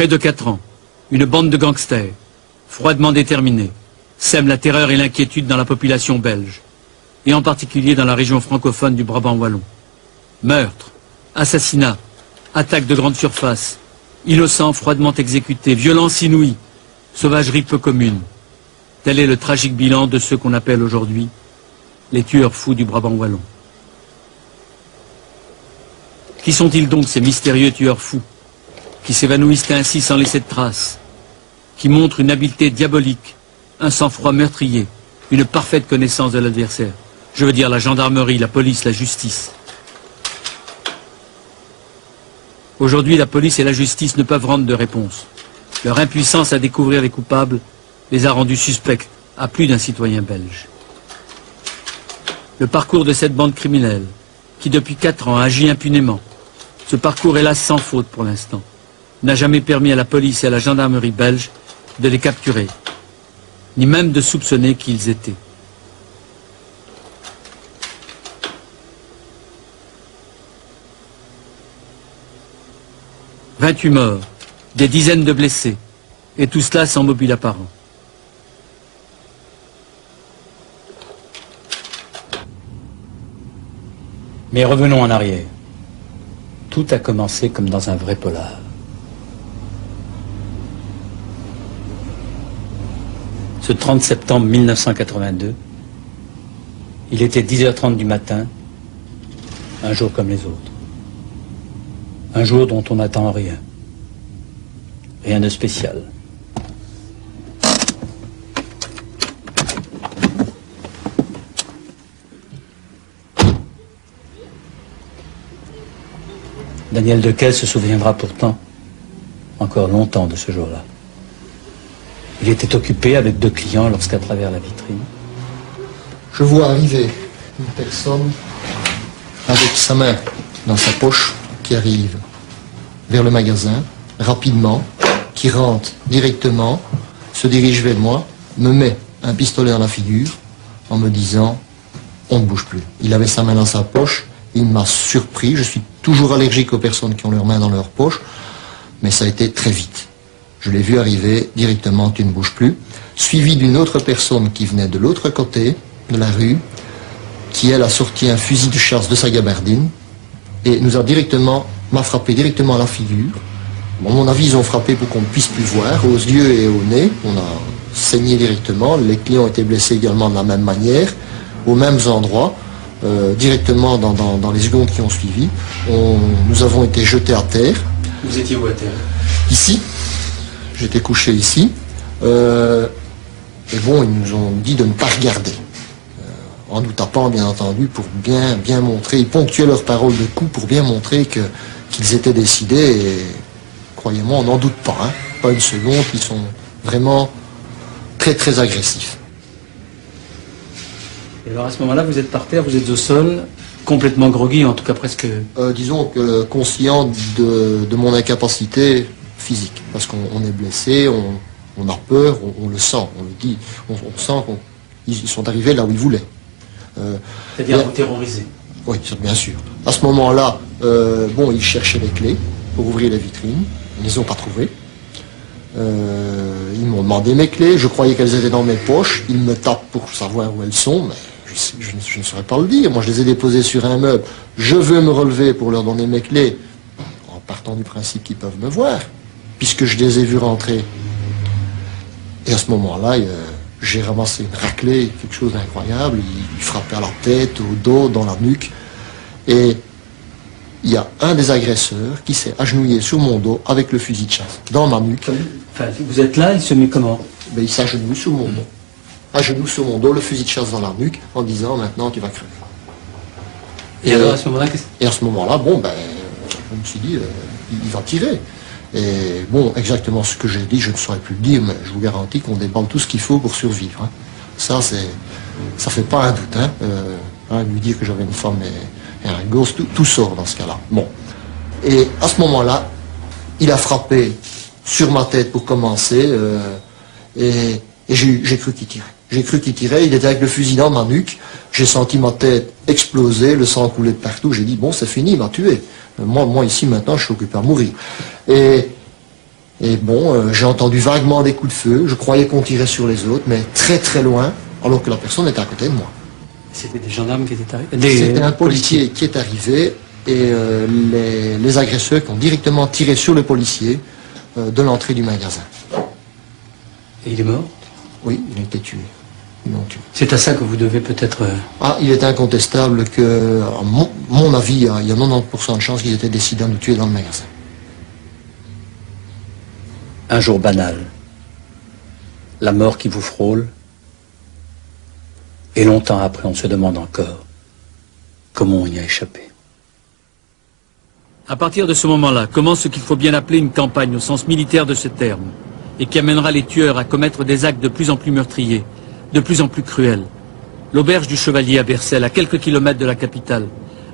Près de 4 ans, une bande de gangsters, froidement déterminés, sème la terreur et l'inquiétude dans la population belge, et en particulier dans la région francophone du Brabant wallon. Meurtres, assassinats, attaques de grande surface, innocents froidement exécutés, violences inouïes, sauvagerie peu commune. Tel est le tragique bilan de ceux qu'on appelle aujourd'hui les tueurs fous du Brabant wallon. Qui sont-ils donc ces mystérieux tueurs fous, qui s'évanouissent ainsi sans laisser de traces, qui montrent une habileté diabolique, un sang-froid meurtrier, une parfaite connaissance de l'adversaire? Je veux dire la gendarmerie, la police, la justice. Aujourd'hui, la police et la justice ne peuvent rendre de réponse. Leur impuissance à découvrir les coupables les a rendus suspects à plus d'un citoyen belge. Le parcours de cette bande criminelle, qui depuis 4 ans agit impunément, ce parcours hélas sans faute pour l'instant, n'a jamais permis à la police et à la gendarmerie belge de les capturer, ni même de soupçonner qui ils étaient. « 28 morts, des dizaines de blessés, et tout cela sans mobile apparent. Mais revenons en arrière. Tout a commencé comme dans un vrai polar. Ce 30 septembre 1982, il était 10h30 du matin, un jour comme les autres. Un jour dont on n'attend rien. Rien de spécial. Daniel Dequesne se souviendra pourtant encore longtemps de ce jour-là. Il était occupé avec 2 clients lorsqu'à travers la vitrine, je vois arriver une personne avec sa main dans sa poche qui arrive vers le magasin, rapidement, qui rentre directement, se dirige vers moi, me met un pistolet dans la figure en me disant « on ne bouge plus ». Il avait sa main dans sa poche, il m'a surpris, je suis toujours allergique aux personnes qui ont leurs mains dans leur poche, mais ça a été très vite. Je l'ai vu arriver directement, tu ne bouges plus, suivi d'une autre personne qui venait de l'autre côté de la rue, qui elle a sorti un fusil de chasse de sa gabardine et m'a frappé directement à la figure. Bon, à mon avis, ils ont frappé pour qu'on ne puisse plus voir, aux yeux et au nez. On a saigné directement, les clients étaient blessés également de la même manière, aux mêmes endroits. Directement dans les secondes qui ont suivi, nous avons été jetés à terre. Vous étiez où à terre? Ici. J'étais couché ici. Et bon, ils nous ont dit de ne pas regarder. En nous tapant, bien entendu, pour bien montrer. Ils ponctuaient leurs paroles de coups pour bien montrer qu'ils étaient décidés. Et croyez-moi, on n'en doute pas. Hein, pas une seconde. Ils sont vraiment très, très agressifs. Et alors à ce moment-là, vous êtes par terre, vous êtes au sol, complètement groggy, en tout cas presque... disons que conscient de mon incapacité physique, parce qu'on est blessé, on a peur, on le sent, on le dit, on sent qu'ils sont arrivés là où ils voulaient. C'est-à-dire vous terroriser? Oui, bien sûr. À ce moment-là, bon, ils cherchaient les clés pour ouvrir les vitrines, ils ne les ont pas trouvées. Ils m'ont demandé mes clés, je croyais qu'elles étaient dans mes poches, ils me tapent pour savoir où elles sont, mais je ne saurais pas le dire. Moi, je les ai déposées sur un meuble, je veux me relever pour leur donner mes clés, en partant du principe qu'ils peuvent me voir, puisque je les ai vus rentrer. Et à ce moment-là, j'ai ramassé une raclée, quelque chose d'incroyable, il frappait à la tête, au dos, dans la nuque, et il y a un des agresseurs qui s'est agenouillé sur mon dos avec le fusil de chasse, dans ma nuque. Enfin, vous êtes là, il se met comment? Ben, il s'agenouille sur mon dos. À genoux sur mon dos, le fusil de chasse dans la nuque, en disant maintenant tu vas crever. Et alors à ce moment-là, et à ce moment-là, bon, ben, je me suis dit, il va tirer. Et bon, exactement ce que j'ai dit, je ne saurais plus le dire, mais je vous garantis qu'on déballe tout ce qu'il faut pour survivre. Hein. Ça fait pas un doute. Lui dire que j'avais une femme et un gosse, tout sort dans ce cas-là. Bon. Et à ce moment-là, il a frappé sur ma tête pour commencer, et j'ai cru qu'il tirait. J'ai cru qu'il tirait, il était avec le fusil dans ma nuque, j'ai senti ma tête exploser, le sang coulait de partout, j'ai dit, bon, c'est fini, il m'a tué. Moi, ici, maintenant, je suis occupé à mourir. Et Et bon, j'ai entendu vaguement des coups de feu. Je croyais qu'on tirait sur les autres, mais très très loin, alors que la personne était à côté de moi. C'était des gendarmes qui étaient arrivés? C'était un policier qui est arrivé et les agresseurs qui ont directement tiré sur le policier de l'entrée du magasin. Et il est mort? Oui, il a été tué. Ils l'ont tué. C'est à ça que vous devez peut-être... Ah, il est incontestable que, à mon avis, il y a 90% de chances qu'ils étaient décidés de nous tuer dans le magasin. Un jour banal. La mort qui vous frôle. Et longtemps après, on se demande encore comment on y a échappé. À partir de ce moment-là, commence ce qu'il faut bien appeler une campagne au sens militaire de ce terme, et qui amènera les tueurs à commettre des actes de plus en plus meurtriers, de plus en plus cruels. L'auberge du Chevalier à Bercel, à quelques kilomètres de la capitale,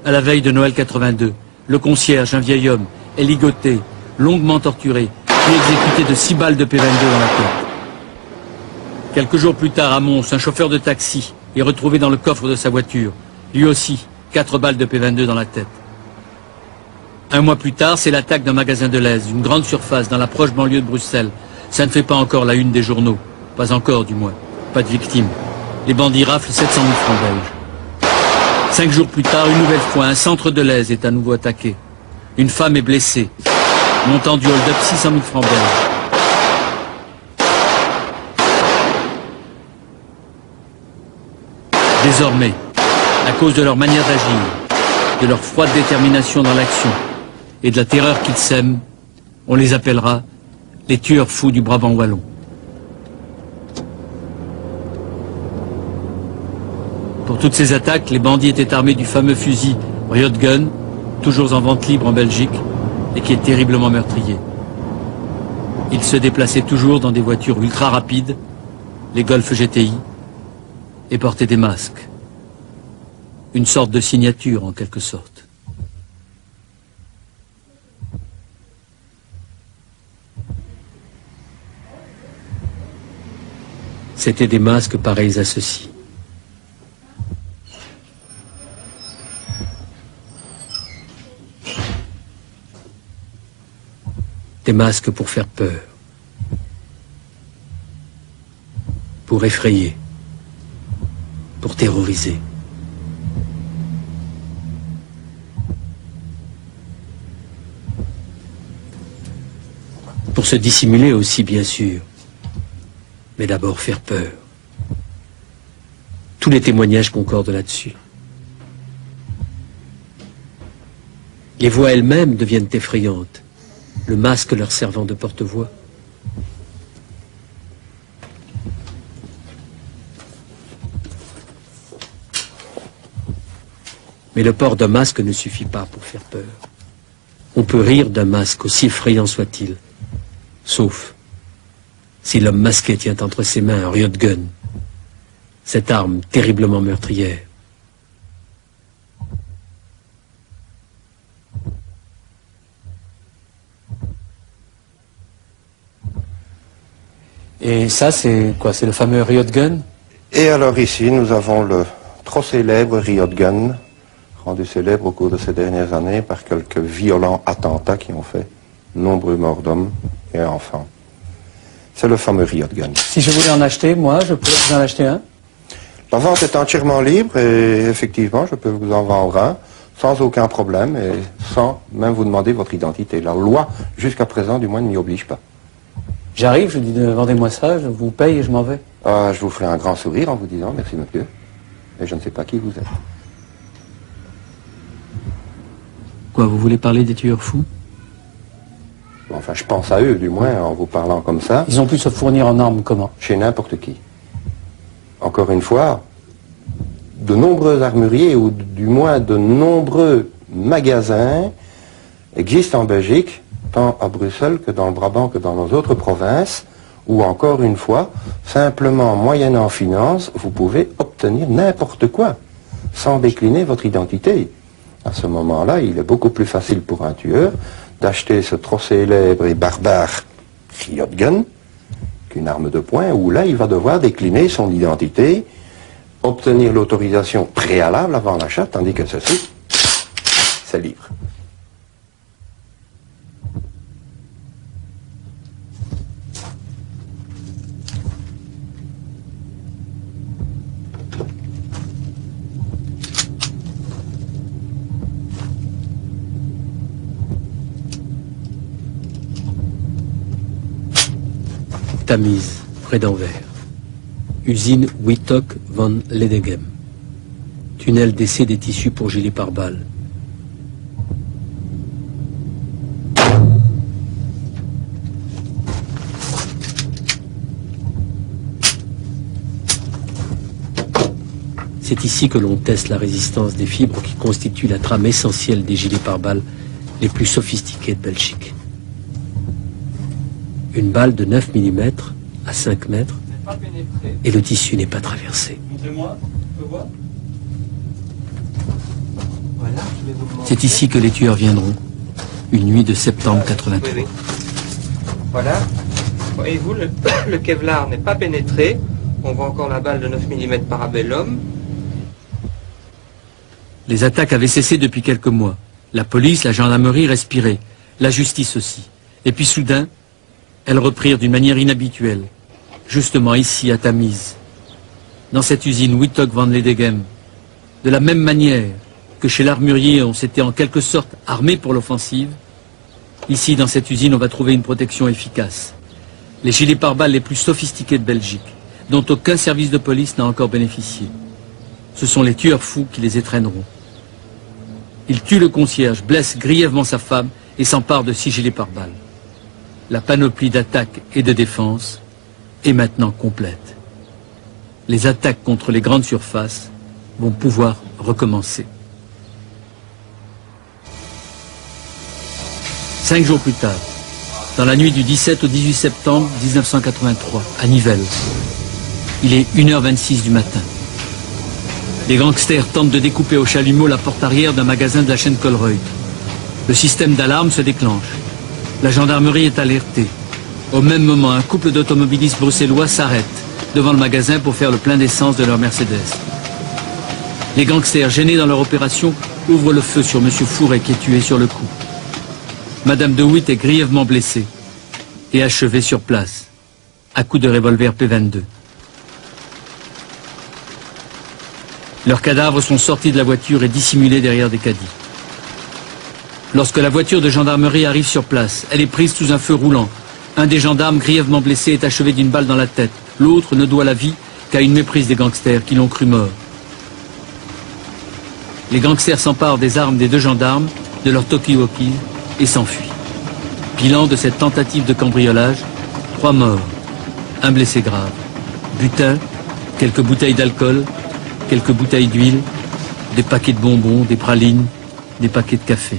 à la veille de Noël 82, le concierge, un vieil homme, est ligoté, longuement torturé, puis exécuté de 6 balles de P22 dans la tête. Quelques jours plus tard, à Mons, un chauffeur de taxi est retrouvé dans le coffre de sa voiture. Lui aussi, 4 balles de P22 dans la tête. Un mois plus tard, c'est l'attaque d'un magasin de Lèze, une grande surface dans la proche banlieue de Bruxelles. Ça ne fait pas encore la une des journaux. Pas encore, du moins. Pas de victimes. Les bandits raflent 700 000 francs belges. 5 jours plus tard, une nouvelle fois, un centre de Lèze est à nouveau attaqué. Une femme est blessée. Montant du hold-up 600 000 francs belges. Désormais, à cause de leur manière d'agir, de leur froide détermination dans l'action et de la terreur qu'ils sèment, on les appellera les tueurs fous du Brabant wallon. Pour toutes ces attaques, les bandits étaient armés du fameux fusil Riot Gun, toujours en vente libre en Belgique, et qui est terriblement meurtrier. Ils se déplaçaient toujours dans des voitures ultra rapides, les Golf GTI, et portaient des masques. Une sorte de signature, en quelque sorte. C'étaient des masques pareils à ceux-ci. Des masques pour faire peur, pour effrayer, pour terroriser. Pour se dissimuler aussi, bien sûr, mais d'abord faire peur. Tous les témoignages concordent là-dessus. Les voix elles-mêmes deviennent effrayantes, le masque leur servant de porte-voix. Mais le port d'un masque ne suffit pas pour faire peur. On peut rire d'un masque, aussi effrayant soit-il, sauf si l'homme masqué tient entre ses mains un Riot Gun, cette arme terriblement meurtrière. Et ça, c'est quoi? C'est le fameux Riot Gun? Et alors ici, nous avons le trop célèbre Riot Gun, rendu célèbre au cours de ces dernières années par quelques violents attentats qui ont fait nombreux morts d'hommes et enfants. C'est le fameux Riot Gun. Si je voulais en acheter, moi, je pourrais vous en acheter un? La vente est entièrement libre et effectivement, je peux vous en vendre un sans aucun problème et sans même vous demander votre identité. La loi, jusqu'à présent, du moins, ne m'y oblige pas. J'arrive, je dis vendez-moi ça, je vous paye et je m'en vais. Je vous ferai un grand sourire en vous disant merci monsieur, et je ne sais pas qui vous êtes. Quoi, vous voulez parler des tueurs fous? Enfin, je pense à eux, du moins, en vous parlant comme ça. Ils ont pu se fournir en armes comment? Chez n'importe qui. Encore une fois, de nombreux armuriers, ou du moins de nombreux magasins, existent en Belgique, tant à Bruxelles que dans le Brabant que dans nos autres provinces, où encore une fois, simplement moyennant finance, vous pouvez obtenir n'importe quoi, sans décliner votre identité. À ce moment-là, il est beaucoup plus facile pour un tueur d'acheter ce trop célèbre et barbare Riot Gun qu'une arme de poing, où là, il va devoir décliner son identité, obtenir l'autorisation préalable avant l'achat, tandis que ceci, c'est libre. Tamise, près d'Anvers. Usine Wittok van Ledegem. Tunnel d'essai des tissus pour gilets pare-balles. C'est ici que l'on teste la résistance des fibres qui constituent la trame essentielle des gilets pare-balles les plus sophistiqués de Belgique. Une balle de 9 mm à 5 mètres et le tissu n'est pas traversé. C'est ici que les tueurs viendront, une nuit de septembre 83. Oui. Voilà. Voyez-vous, le Kevlar n'est pas pénétré. On voit encore la balle de 9 mm Parabellum. Les attaques avaient cessé depuis quelques mois. La police, la gendarmerie respiraient, la justice aussi. Et puis soudain, elles reprirent d'une manière inhabituelle, justement ici à Tamise, dans cette usine Wittok van Ledegem. De la même manière que chez l'armurier on s'était en quelque sorte armé pour l'offensive, ici dans cette usine on va trouver une protection efficace. Les gilets pare-balles les plus sophistiqués de Belgique, dont aucun service de police n'a encore bénéficié. Ce sont les tueurs fous qui les étrenneront. Ils tuent le concierge, blessent grièvement sa femme et s'emparent de 6 gilets pare-balles. La panoplie d'attaque et de défense est maintenant complète. Les attaques contre les grandes surfaces vont pouvoir recommencer. 5 jours plus tard, dans la nuit du 17 au 18 septembre 1983, à Nivelles, il est 1h26 du matin. Les gangsters tentent de découper au chalumeau la porte arrière d'un magasin de la chaîne Colruyt. Le système d'alarme se déclenche. La gendarmerie est alertée. Au même moment, un couple d'automobilistes bruxellois s'arrête devant le magasin pour faire le plein d'essence de leur Mercedes. Les gangsters, gênés dans leur opération, ouvrent le feu sur M. Fouret qui est tué sur le coup. Madame de Witt est grièvement blessée et achevée sur place, à coups de revolver P22. Leurs cadavres sont sortis de la voiture et dissimulés derrière des caddies. Lorsque la voiture de gendarmerie arrive sur place, elle est prise sous un feu roulant. Un des gendarmes grièvement blessé est achevé d'une balle dans la tête. L'autre ne doit la vie qu'à une méprise des gangsters qui l'ont cru mort. Les gangsters s'emparent des armes des 2 gendarmes, de leur talkie-walkie et s'enfuient. Bilan de cette tentative de cambriolage, 3 morts, 1 blessé grave. Butin, quelques bouteilles d'alcool, quelques bouteilles d'huile, des paquets de bonbons, des pralines, des paquets de café.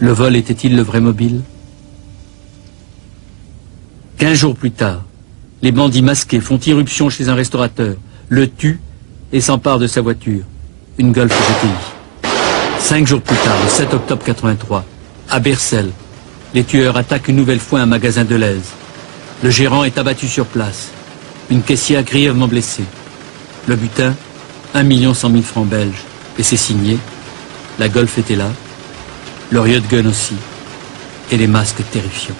Le vol était-il le vrai mobile? 15 jours plus tard, les bandits masqués font irruption chez un restaurateur, le tuent et s'emparent de sa voiture, une Golf GTI. 5 jours plus tard, le 7 octobre 83, à Bercel, les tueurs attaquent une nouvelle fois un magasin de Lèze. Le gérant est abattu sur place. Une caissière grièvement blessée. Le butin, 1 100 000 francs belges. Et c'est signé. La Golf était là. Le riot gun aussi. Et les masques terrifiants.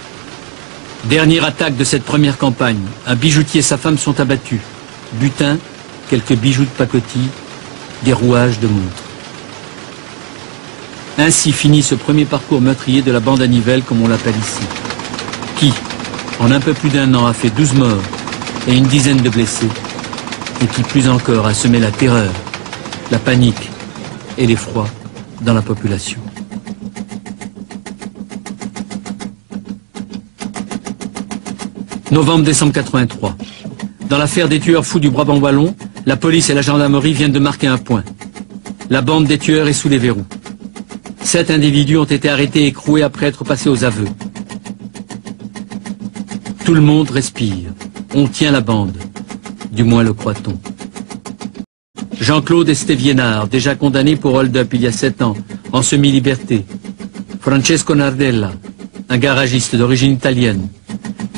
Dernière attaque de cette première campagne. Un bijoutier et sa femme sont abattus. Butin, quelques bijoux de pacotille, des rouages de montres. Ainsi finit ce premier parcours meurtrier de la bande à Nivelles, comme on l'appelle ici. Qui, en un peu plus d'1 an, a fait 12 morts et une dizaine de blessés, et qui plus encore a semé la terreur, la panique et l'effroi dans la population. Novembre-décembre 83. Dans l'affaire des tueurs fous du Brabant wallon, la police et la gendarmerie viennent de marquer un point. La bande des tueurs est sous les verrous. 7 individus ont été arrêtés et écroués après être passés aux aveux. Tout le monde respire. On tient la bande. Du moins le croit-on. Jean-Claude Esteviénard, déjà condamné pour hold-up il y a 7 ans, en semi-liberté. Francesco Nardella, un garagiste d'origine italienne.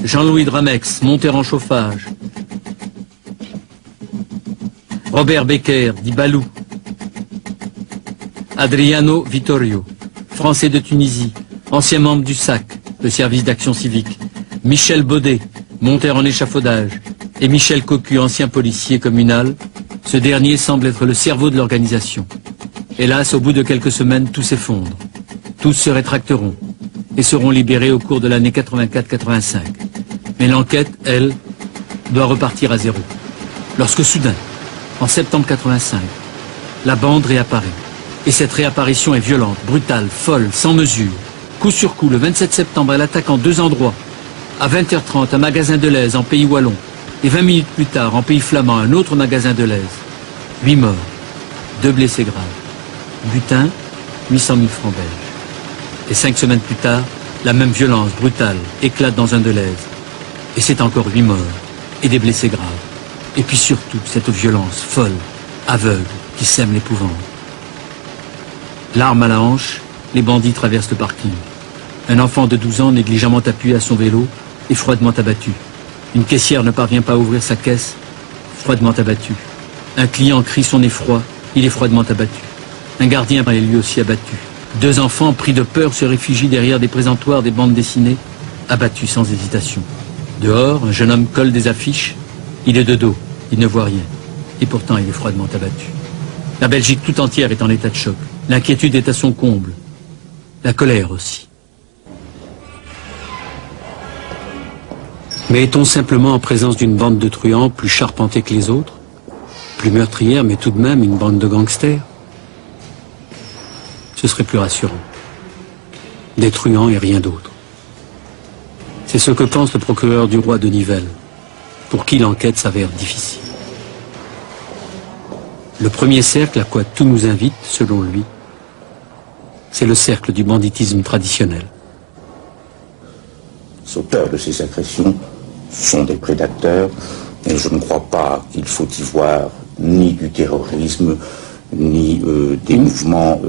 Jean-Louis Dramex, monteur en chauffage. Robert Becker, dit Balou. Adriano Vittorio, français de Tunisie, ancien membre du SAC, le service d'action civique. Michel Baudet, monteur en échafaudage. Et Michel Cocu, ancien policier communal. Ce dernier semble être le cerveau de l'organisation. Hélas, au bout de quelques semaines, tout s'effondre. Tous se rétracteront. et seront libérés au cours de l'année 84-85. Mais l'enquête, elle, doit repartir à zéro. Lorsque soudain, en septembre 85, la bande réapparaît. Et cette réapparition est violente, brutale, folle, sans mesure. Coup sur coup, le 27 septembre, elle attaque en 2 endroits. À 20h30, un magasin de Lèze en pays wallon. Et 20 minutes plus tard, en pays flamand, un autre magasin de Lèze. 8 morts, 2 blessés graves. Butin, 800 000 francs belges. Et 5 semaines plus tard, la même violence brutale éclate dans un de Lèze. Et c'est encore 8 morts et des blessés graves. Et puis surtout, cette violence folle, aveugle, qui sème l'épouvante. L'arme à la hanche, les bandits traversent le parking. Un enfant de 12 ans négligemment appuyé à son vélo est froidement abattu. Une caissière ne parvient pas à ouvrir sa caisse, froidement abattu. Un client crie son effroi, il est froidement abattu. Un gardien est lui aussi abattu. 2 enfants pris de peur se réfugient derrière des présentoirs des bandes dessinées, abattus sans hésitation. Dehors, un jeune homme colle des affiches, il est de dos, il ne voit rien. Et pourtant, il est froidement abattu. La Belgique tout entière est en état de choc. L'inquiétude est à son comble. La colère aussi. Mais est-on simplement en présence d'une bande de truands plus charpentés que les autres? Plus meurtrière, mais tout de même une bande de gangsters? Ce serait plus rassurant. Des truands et rien d'autre. C'est ce que pense le procureur du roi de Nivelles, pour qui l'enquête s'avère difficile. Le premier cercle à quoi tout nous invite, selon lui, c'est le cercle du banditisme traditionnel. Les auteurs de ces agressions sont des prédateurs, et je ne crois pas qu'il faut y voir ni du terrorisme, ni des mouvements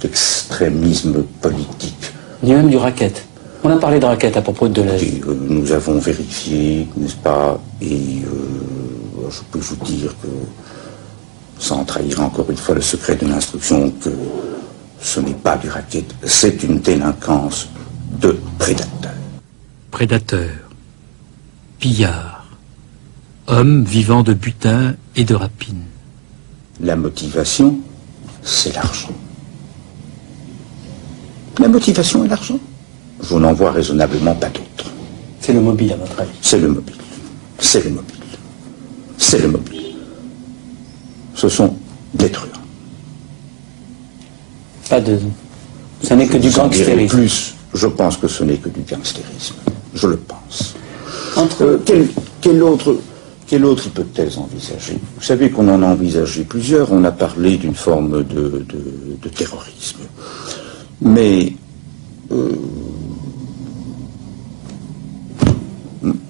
d'extrémisme politique. Ni même du racket. On a parlé de racket à propos de Deleuze. Nous avons vérifié, n'est-ce pas, et je peux vous dire que, sans trahir encore une fois le secret de l'instruction, que ce n'est pas du racket, c'est une délinquance de prédateurs. Prédateurs, pillards, hommes vivant de butin et de rapine. La motivation, c'est l'argent. La motivation est l'argent. Je n'en vois raisonnablement pas d'autre. C'est le mobile, à votre avis? C'est le mobile. C'est le mobile. C'est le mobile. Ce sont des truands. Pas de... Ce n'est que du gangstérisme. Plus, je pense que ce n'est que du gangstérisme. Je le pense. Entre... Quel autre hypothèse envisager? Vous savez qu'on en a envisagé plusieurs. On a parlé d'une forme de terrorisme. Mais...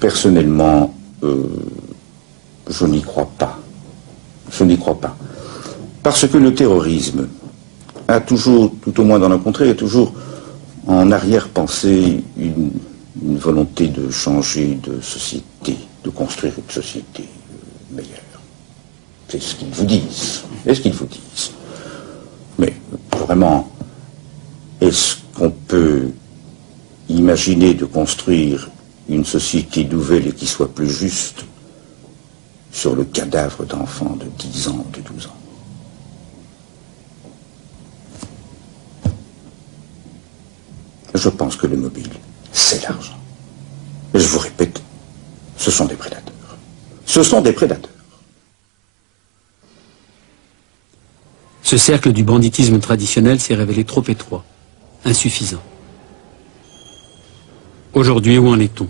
personnellement, je n'y crois pas. Je n'y crois pas. Parce que le terrorisme a toujours, tout au moins dans la contrée, a toujours en arrière-pensée une volonté de changer de société, de construire une société meilleure. C'est ce qu'ils vous disent. C'est ce qu'ils vous disent. Mais vraiment, est-ce qu'on peut imaginer de construire une société nouvelle et qui soit plus juste sur le cadavre d'enfants de 10 ans, de 12 ans? Je pense que le mobile, c'est l'argent. Et je vous répète, ce sont des prédateurs. Ce sont des prédateurs. Ce cercle du banditisme traditionnel s'est révélé trop étroit, insuffisant. Aujourd'hui, où en est-on?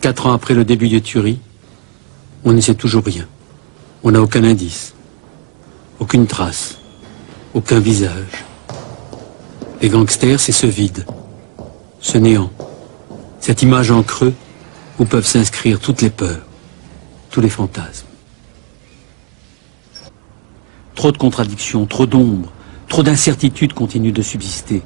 4 ans après le début des tueries, on ne sait toujours rien. On n'a aucun indice, aucune trace, aucun visage. Les gangsters, c'est ce vide, ce néant, cette image en creux où peuvent s'inscrire toutes les peurs, tous les fantasmes. Trop de contradictions, trop d'ombres, trop d'incertitudes continuent de subsister.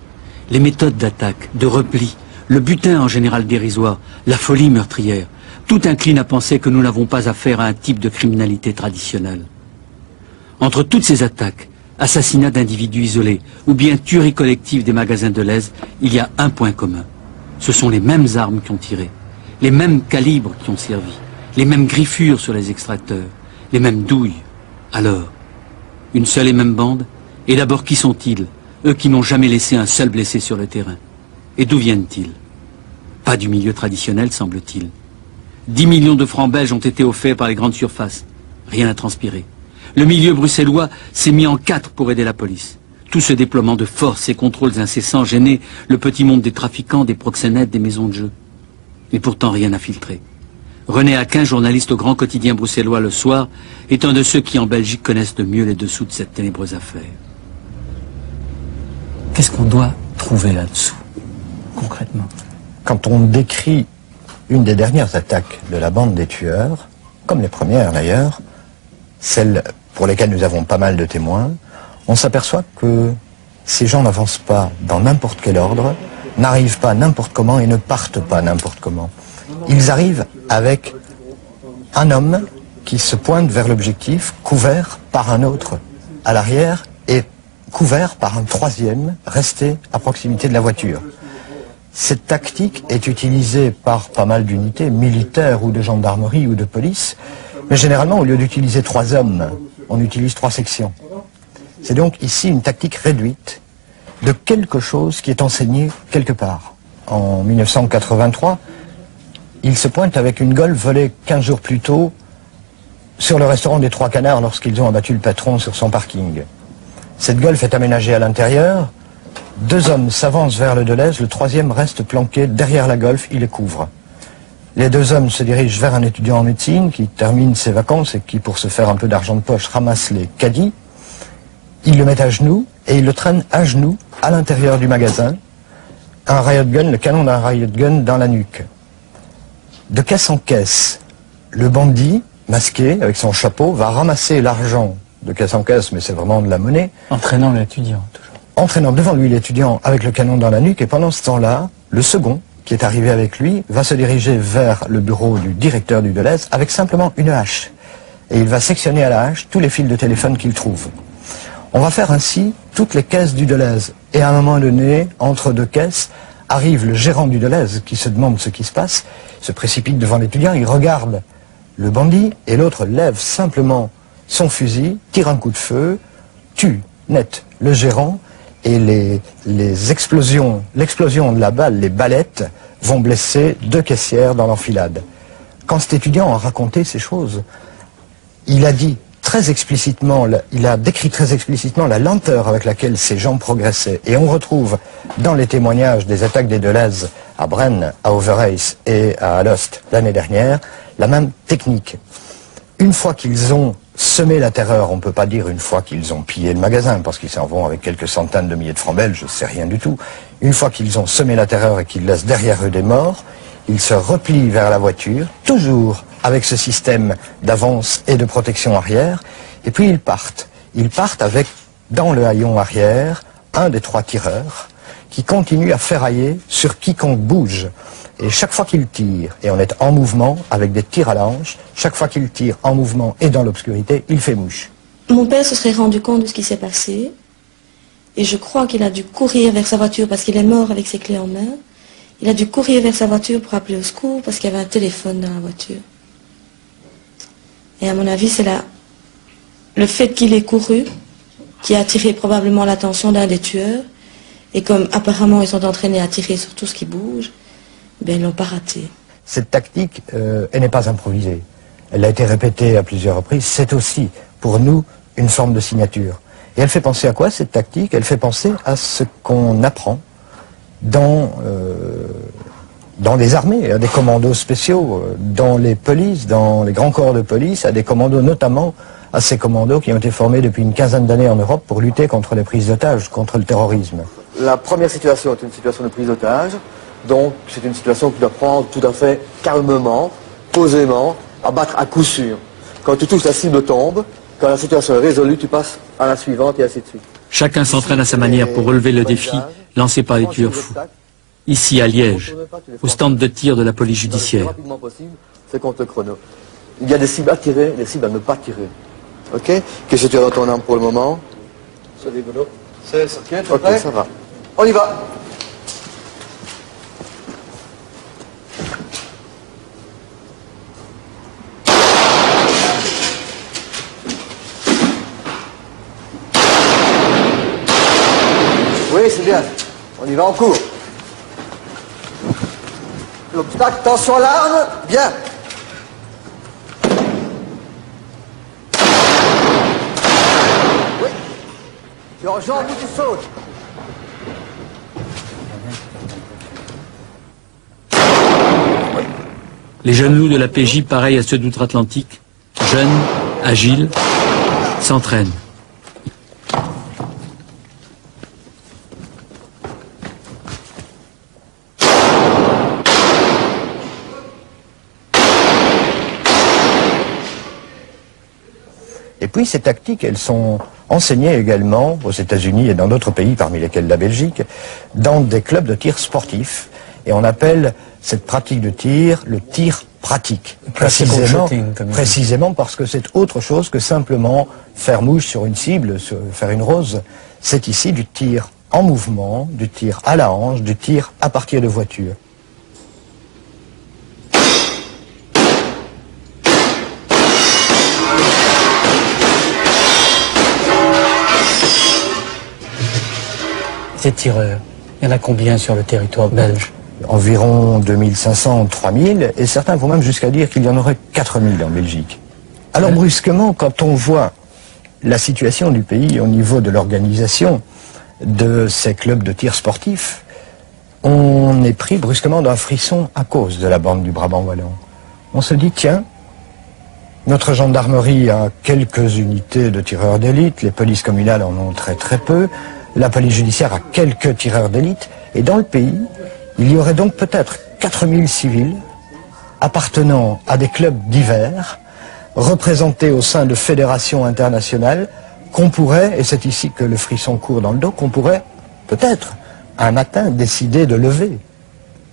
Les méthodes d'attaque, de repli, le butin en général dérisoire, la folie meurtrière, tout incline à penser que nous n'avons pas affaire à un type de criminalité traditionnelle. Entre toutes ces attaques, assassinats d'individus isolés ou bien tueries collectives des magasins de Lèze, il y a un point commun. Ce sont les mêmes armes qui ont tiré, les mêmes calibres qui ont servi, les mêmes griffures sur les extracteurs, les mêmes douilles. Alors, une seule et même bande? Et d'abord, qui sont-ils? Eux qui n'ont jamais laissé un seul blessé sur le terrain. Et d'où viennent-ils? Pas du milieu traditionnel, semble-t-il. 10 millions de francs belges ont été offerts par les grandes surfaces. Rien n'a transpiré. Le milieu bruxellois s'est mis en quatre pour aider la police. Tout ce déploiement de force et contrôles incessants gênait le petit monde des trafiquants, des proxénètes, des maisons de jeu. Et pourtant rien n'a filtré. René Aquin, journaliste au grand quotidien bruxellois Le Soir, est un de ceux qui en Belgique connaissent le mieux les dessous de cette ténébreuse affaire. Qu'est-ce qu'on doit trouver là-dessous, concrètement? Quand on décrit une des dernières attaques de la bande des tueurs, comme les premières d'ailleurs, celles pour lesquelles nous avons pas mal de témoins, on s'aperçoit que ces gens n'avancent pas dans n'importe quel ordre, n'arrivent pas n'importe comment et ne partent pas n'importe comment. Ils arrivent avec un homme qui se pointe vers l'objectif, couvert par un autre à l'arrière et couvert par un troisième resté à proximité de la voiture. Cette tactique est utilisée par pas mal d'unités militaires ou de gendarmerie ou de police, mais généralement, au lieu d'utiliser 3 hommes, on utilise 3 sections. C'est donc ici une tactique réduite de quelque chose qui est enseigné quelque part. En 1983, ils se pointent avec une Golf volée 15 jours plus tôt sur le restaurant des Trois Canards lorsqu'ils ont abattu le patron sur son parking. Cette Golf est aménagée à l'intérieur. 2 hommes s'avancent vers le Deleuze, le troisième reste planqué derrière la Golf, il les couvre. Les 2 hommes se dirigent vers un étudiant en médecine qui termine ses vacances et qui, pour se faire un peu d'argent de poche, ramasse les caddies. Ils le mettent à genoux et ils le traînent à genoux à l'intérieur du magasin. Un riot gun, le canon d'un riot gun dans la nuque. De caisse en caisse, le bandit, masqué, avec son chapeau, va ramasser l'argent de caisse en caisse, mais c'est vraiment de la monnaie. Entraînant l'étudiant, toujours. Entraînant devant lui l'étudiant avec le canon dans la nuque, et pendant ce temps-là, le second, qui est arrivé avec lui, va se diriger vers le bureau du directeur du Deleuze avec simplement une hache. Et il va sectionner à la hache tous les fils de téléphone qu'il trouve. On va faire ainsi toutes les caisses du Deleuze. Et à un moment donné, entre 2 caisses, arrive le gérant du Deleuze qui se demande ce qui se passe, se précipite devant l'étudiant, il regarde le bandit et l'autre lève simplement son fusil, tire un coup de feu, tue net le gérant et l'explosion de la balle, les ballettes, vont blesser 2 caissières dans l'enfilade. Quand cet étudiant a raconté ces choses, il a dit très explicitement, il a décrit très explicitement la lenteur avec laquelle ces gens progressaient. Et on retrouve dans les témoignages des attaques des Deleuze à Brennes, à Overijse et à Alost l'année dernière, la même technique. Une fois qu'ils ont semé la terreur, on ne peut pas dire une fois qu'ils ont pillé le magasin, parce qu'ils s'en vont avec quelques centaines de milliers de francs belges, c'est rien du tout. Une fois qu'ils ont semé la terreur et qu'ils laissent derrière eux des morts, ils se replient vers la voiture, toujours avec ce système d'avance et de protection arrière, et puis ils partent. Ils partent avec, dans le haillon arrière, un des 3 tireurs qui continue à ferrailler sur quiconque bouge. Et chaque fois qu'il tire, et on est en mouvement avec des tirs à la hanche, chaque fois qu'il tire en mouvement et dans l'obscurité, il fait mouche. Mon père se serait rendu compte de ce qui s'est passé, et je crois qu'il a dû courir vers sa voiture parce qu'il est mort avec ses clés en main. Il a dû courir vers sa voiture pour appeler au secours parce qu'il y avait un téléphone dans la voiture. Et à mon avis, c'est le fait qu'il ait couru qui a attiré probablement l'attention d'un des tueurs. Et comme apparemment ils sont entraînés à tirer sur tout ce qui bouge, ben ils l'ont pas raté. Cette tactique, elle n'est pas improvisée. Elle a été répétée à plusieurs reprises. C'est aussi, pour nous, une forme de signature. Et elle fait penser à quoi, cette tactique? Elle fait penser à ce qu'on apprend dans les armées, à des commandos spéciaux, dans les polices, dans les grands corps de police, à des commandos, notamment à ces commandos qui ont été formés depuis une quinzaine d'années en Europe pour lutter contre les prises d'otages, contre le terrorisme. La première situation est une situation de prise d'otage, donc c'est une situation qui doit prendre tout à fait calmement, posément, à battre à coup sûr. Quand tu touches, la cible tombe, quand la situation est résolue, tu passes à la suivante et ainsi de suite. Chacun s'entraîne à sa manière pour relever le défi lancé par les tueurs fous. Ici, à Liège, au stand de tir de la police judiciaire. Le plus rapidement possible, c'est contre le chrono. Il y a des cibles à tirer, des cibles à ne pas tirer. Ok? Qu'est-ce que tu as dans ton arme pour le moment? C'est rigolo. Ok, ça va. On y va. Oui, c'est bien. On y va en cours. L'obstacle, tension à l'arme, bien. Oui. Tu enjambes ou tu sautes. Les jeunes loups de la PJ, pareils à ceux d'outre-Atlantique, jeunes, agiles, s'entraînent. Et puis ces tactiques, elles sont enseignées également aux États-Unis et dans d'autres pays, parmi lesquels la Belgique, dans des clubs de tir sportifs. Et on appelle cette pratique de tir le tir pratique. Précisément parce que c'est autre chose que simplement faire mouche sur une cible, faire une rose. C'est ici du tir en mouvement, du tir à la hanche, du tir à partir de voiture. Ces tireurs, il y en a combien sur le territoire belge? Environ 2500, 3000, et certains vont même jusqu'à dire qu'il y en aurait 4000 en Belgique. Alors brusquement, quand on voit la situation du pays au niveau de l'organisation de ces clubs de tir sportifs, on est pris brusquement d'un frisson à cause de la bande du Brabant wallon. On se dit, tiens, notre gendarmerie a quelques unités de tireurs d'élite, les polices communales en ont très très peu, la police judiciaire a quelques tireurs d'élite, et dans le pays, il y aurait donc peut-être 4000 civils appartenant à des clubs divers, représentés au sein de fédérations internationales, qu'on pourrait, et c'est ici que le frisson court dans le dos, qu'on pourrait peut-être un matin décider de lever.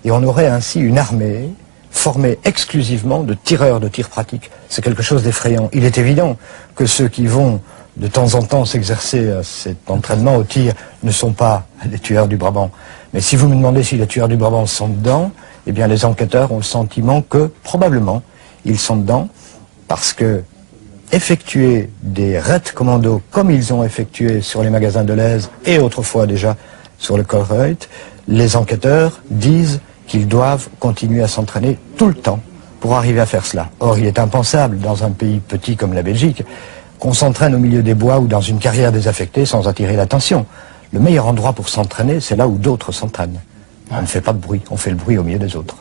Et on aurait ainsi une armée formée exclusivement de tireurs de tir pratique. C'est quelque chose d'effrayant. Il est évident que ceux qui vont de temps en temps s'exercer à cet entraînement au tir ne sont pas les tueurs du Brabant. Mais si vous me demandez si les tueurs du Brabant sont dedans, eh bien les enquêteurs ont le sentiment que probablement ils sont dedans parce que effectuer des raids commando comme ils ont effectué sur les magasins de l'Aise et autrefois déjà sur le Colruyt, les enquêteurs disent qu'ils doivent continuer à s'entraîner tout le temps pour arriver à faire cela. Or, il est impensable dans un pays petit comme la Belgique qu'on s'entraîne au milieu des bois ou dans une carrière désaffectée sans attirer l'attention. Le meilleur endroit pour s'entraîner, c'est là où d'autres s'entraînent. On ne fait pas de bruit, on fait le bruit au milieu des autres.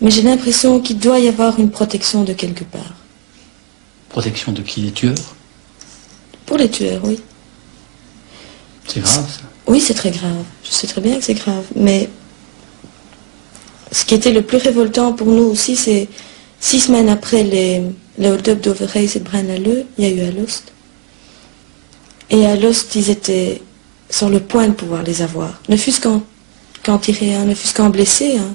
Mais j'ai l'impression qu'il doit y avoir une protection de quelque part. Protection de qui? Les tueurs? Pour les tueurs, oui. C'est grave, ça? Oui, c'est très grave. Je sais très bien que c'est grave. Mais ce qui était le plus révoltant pour nous aussi, c'est 6 semaines après les hold-up d'Overheis et de Braine-l'Alleud, il y a eu Alost. Et Alost, ils étaient sur le point de pouvoir les avoir. Ne fût-ce qu'en tirer un, ne fût-ce qu'en blesser un.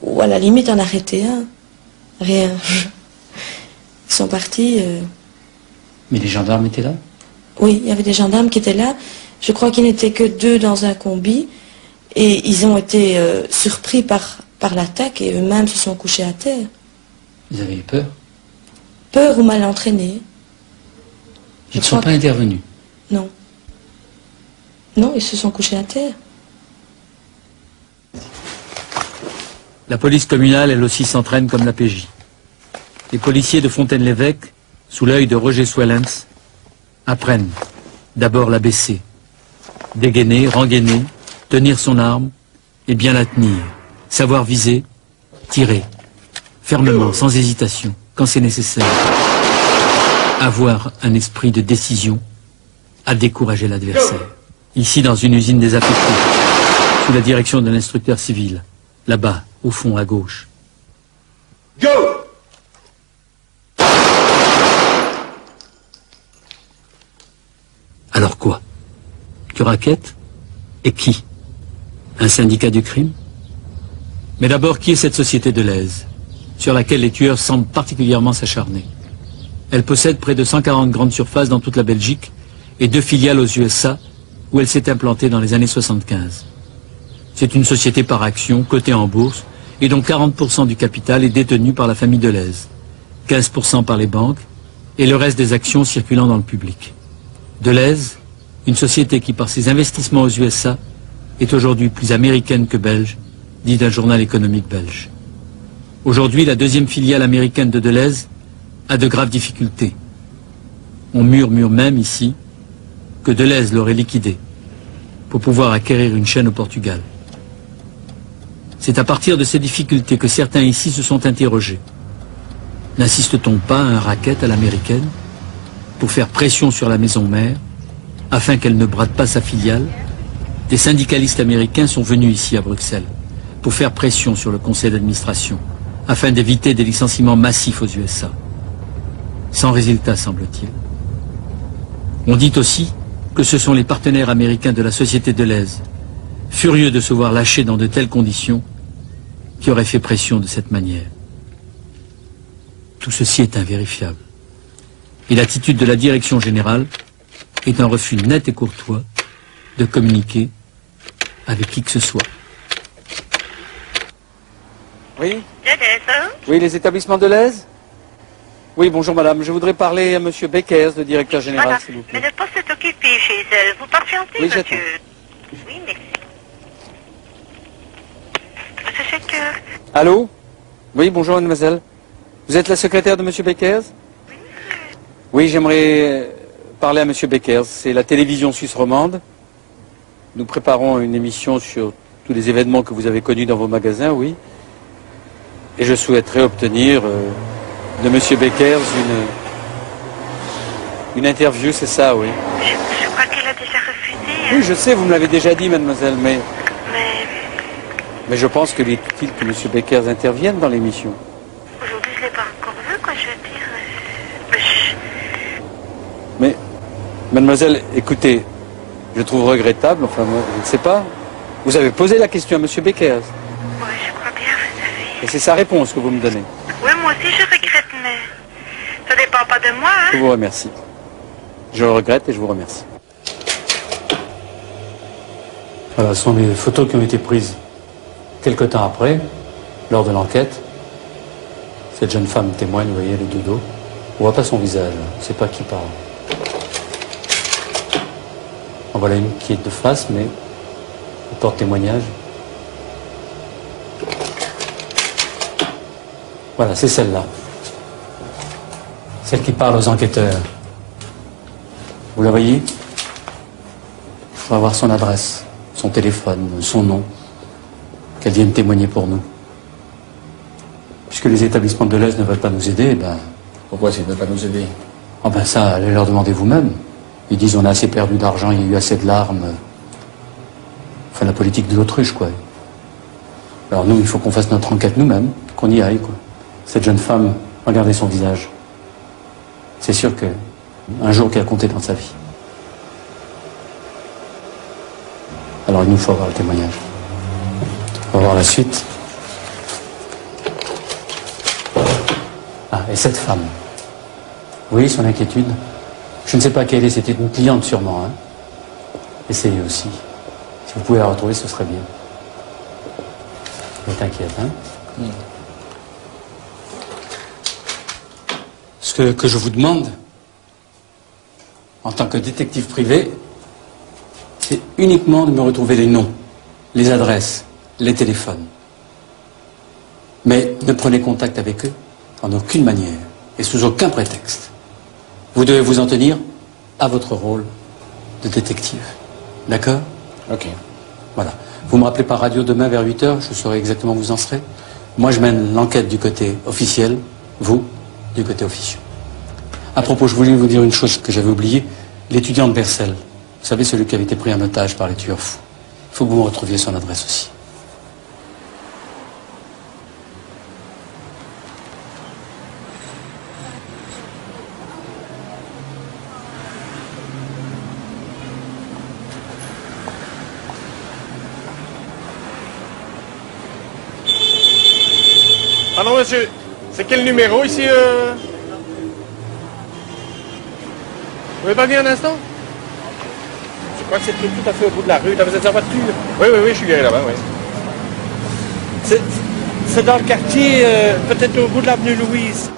Ou à la limite en arrêter un. Rien. Ils sont partis. Mais les gendarmes étaient là? Oui, il y avait des gendarmes qui étaient là. Je crois qu'ils n'étaient que 2 dans un combi. Et ils ont été surpris par l'attaque et eux-mêmes se sont couchés à terre. Ils avaient eu peur? Peur ou mal entraînés. Ils ne sont pas intervenus? Non. Non, ils se sont couchés à terre. La police communale, elle aussi, s'entraîne comme la PJ. Les policiers de Fontaine-l'Évêque, sous l'œil de Roger Swellens, apprennent d'abord la baisser, dégainer, rengainer, tenir son arme et bien la tenir, savoir viser, tirer, fermement, sans hésitation, quand c'est nécessaire. Avoir un esprit de décision à décourager l'adversaire. Ici, dans une usine des affectés, sous la direction de l'instructeur civil, là-bas, au fond, à gauche. Go! Alors quoi? Tu raquettes? Et qui? Un syndicat du crime? Mais d'abord, qui est cette société de Leyze, sur laquelle les tueurs semblent particulièrement s'acharner? Elle possède près de 140 grandes surfaces dans toute la Belgique et 2 filiales aux USA, où elle s'est implantée dans les années 75. C'est une société par action, cotée en bourse, et dont 40% du capital est détenu par la famille de Leyze, 15% par les banques, et le reste des actions circulant dans le public. De Leyze, une société qui, par ses investissements aux USA, est aujourd'hui plus américaine que belge, dit un journal économique belge. Aujourd'hui, la deuxième filiale américaine de Leyze a de graves difficultés. On murmure même ici que de Leyze l'aurait liquidé pour pouvoir acquérir une chaîne au Portugal. C'est à partir de ces difficultés que certains ici se sont interrogés. N'assiste-t-on pas à un racket à l'américaine pour faire pression sur la maison mère afin qu'elle ne brade pas sa filiale? Des syndicalistes américains sont venus ici à Bruxelles pour faire pression sur le conseil d'administration afin d'éviter des licenciements massifs aux USA. Sans résultat, semble-t-il. On dit aussi que ce sont les partenaires américains de la société de Leyze, furieux de se voir lâchés dans de telles conditions, qui auraient fait pression de cette manière. Tout ceci est invérifiable. Et l'attitude de la direction générale est un refus net et courtois de communiquer avec qui que ce soit. Oui? Oui, les établissements de Leyze? Oui, bonjour madame. Je voudrais parler à monsieur Beckers, le directeur général, voilà. s'il vous plaît. Mais le poste est occupé chez elle. Vous patientez, Oui, monsieur? j'attends. Oui, merci. Monsieur Shaker. Allô? Oui, bonjour mademoiselle. Vous êtes la secrétaire de monsieur Beckers? Oui, j'aimerais parler à monsieur Beckers. C'est la télévision suisse romande. Nous préparons une émission sur tous les événements que vous avez connus dans vos magasins, oui. Et je souhaiterais obtenir de monsieur Beckers une interview, c'est ça, oui. Je crois qu'elle a déjà refusé. Oui, je sais, vous me l'avez déjà dit, mademoiselle, mais je pense qu'il est utile que monsieur Beckers intervienne dans l'émission. Aujourd'hui, je ne l'ai pas encore vu, quoi, je veux dire. Mais, mademoiselle, écoutez, je trouve regrettable, enfin, moi, je ne sais pas. Vous avez posé la question à monsieur Beckers. Oui, je crois bien, vous savez. Et c'est sa réponse que vous me donnez. Oui, moi aussi, je regrette, mais ça ne dépend pas de moi, hein. Je vous remercie. Je le regrette et je vous remercie. Voilà, ce sont les photos qui ont été prises quelque temps après, lors de l'enquête. Cette jeune femme témoigne, vous voyez, le dos dos. On voit pas son visage, on ne sait pas qui parle. En voilà une qui est de face, mais elle porte témoignage. Voilà, c'est celle-là. Celle qui parle aux enquêteurs. Vous la voyez? Il faut avoir son adresse, son téléphone, son nom, qu'elle vienne témoigner pour nous. Puisque les établissements de Leyze ne veulent pas nous aider, ben... Pourquoi s'ils ne veulent pas nous aider? Oh ben ça, allez leur demander vous-même. Ils disent on a assez perdu d'argent, il y a eu assez de larmes. Enfin, la politique de l'autruche, quoi. Alors nous, il faut qu'on fasse notre enquête nous-mêmes, qu'on y aille, quoi. Cette jeune femme, regardez son visage. C'est sûr que un jour qu'elle a compté dans sa vie. Alors il nous faut avoir le témoignage. On va voir la suite. Ah, et cette femme. Vous voyez son inquiétude? Je ne sais pas quelle est, c'était une cliente sûrement. Hein. Essayez aussi. Si vous pouvez la retrouver, ce serait bien. Vous êtes inquiète, hein? Ce que je vous demande, en tant que détective privé, c'est uniquement de me retrouver les noms, les adresses, les téléphones. Mais ne prenez contact avec eux en aucune manière et sous aucun prétexte. Vous devez vous en tenir à votre rôle de détective. D'accord? Ok. Voilà. Vous me rappelez par radio demain vers 8h, je saurai exactement où vous en serez. Moi, je mène l'enquête du côté officiel, vous, du côté officieux. À propos, je voulais vous dire une chose que j'avais oubliée. L'étudiant de Bercel, vous savez, celui qui avait été pris en otage par les tueurs fous. Il faut que vous me retrouviez son adresse aussi. Pardon, monsieur, c'est quel numéro ici Vous pouvez pas venir un instant? Je crois que c'est tout à fait au bout de la rue. Là, vous êtes en voiture? Oui, je suis garé là-bas, oui. C'est dans le quartier, peut-être au bout de l'avenue Louise.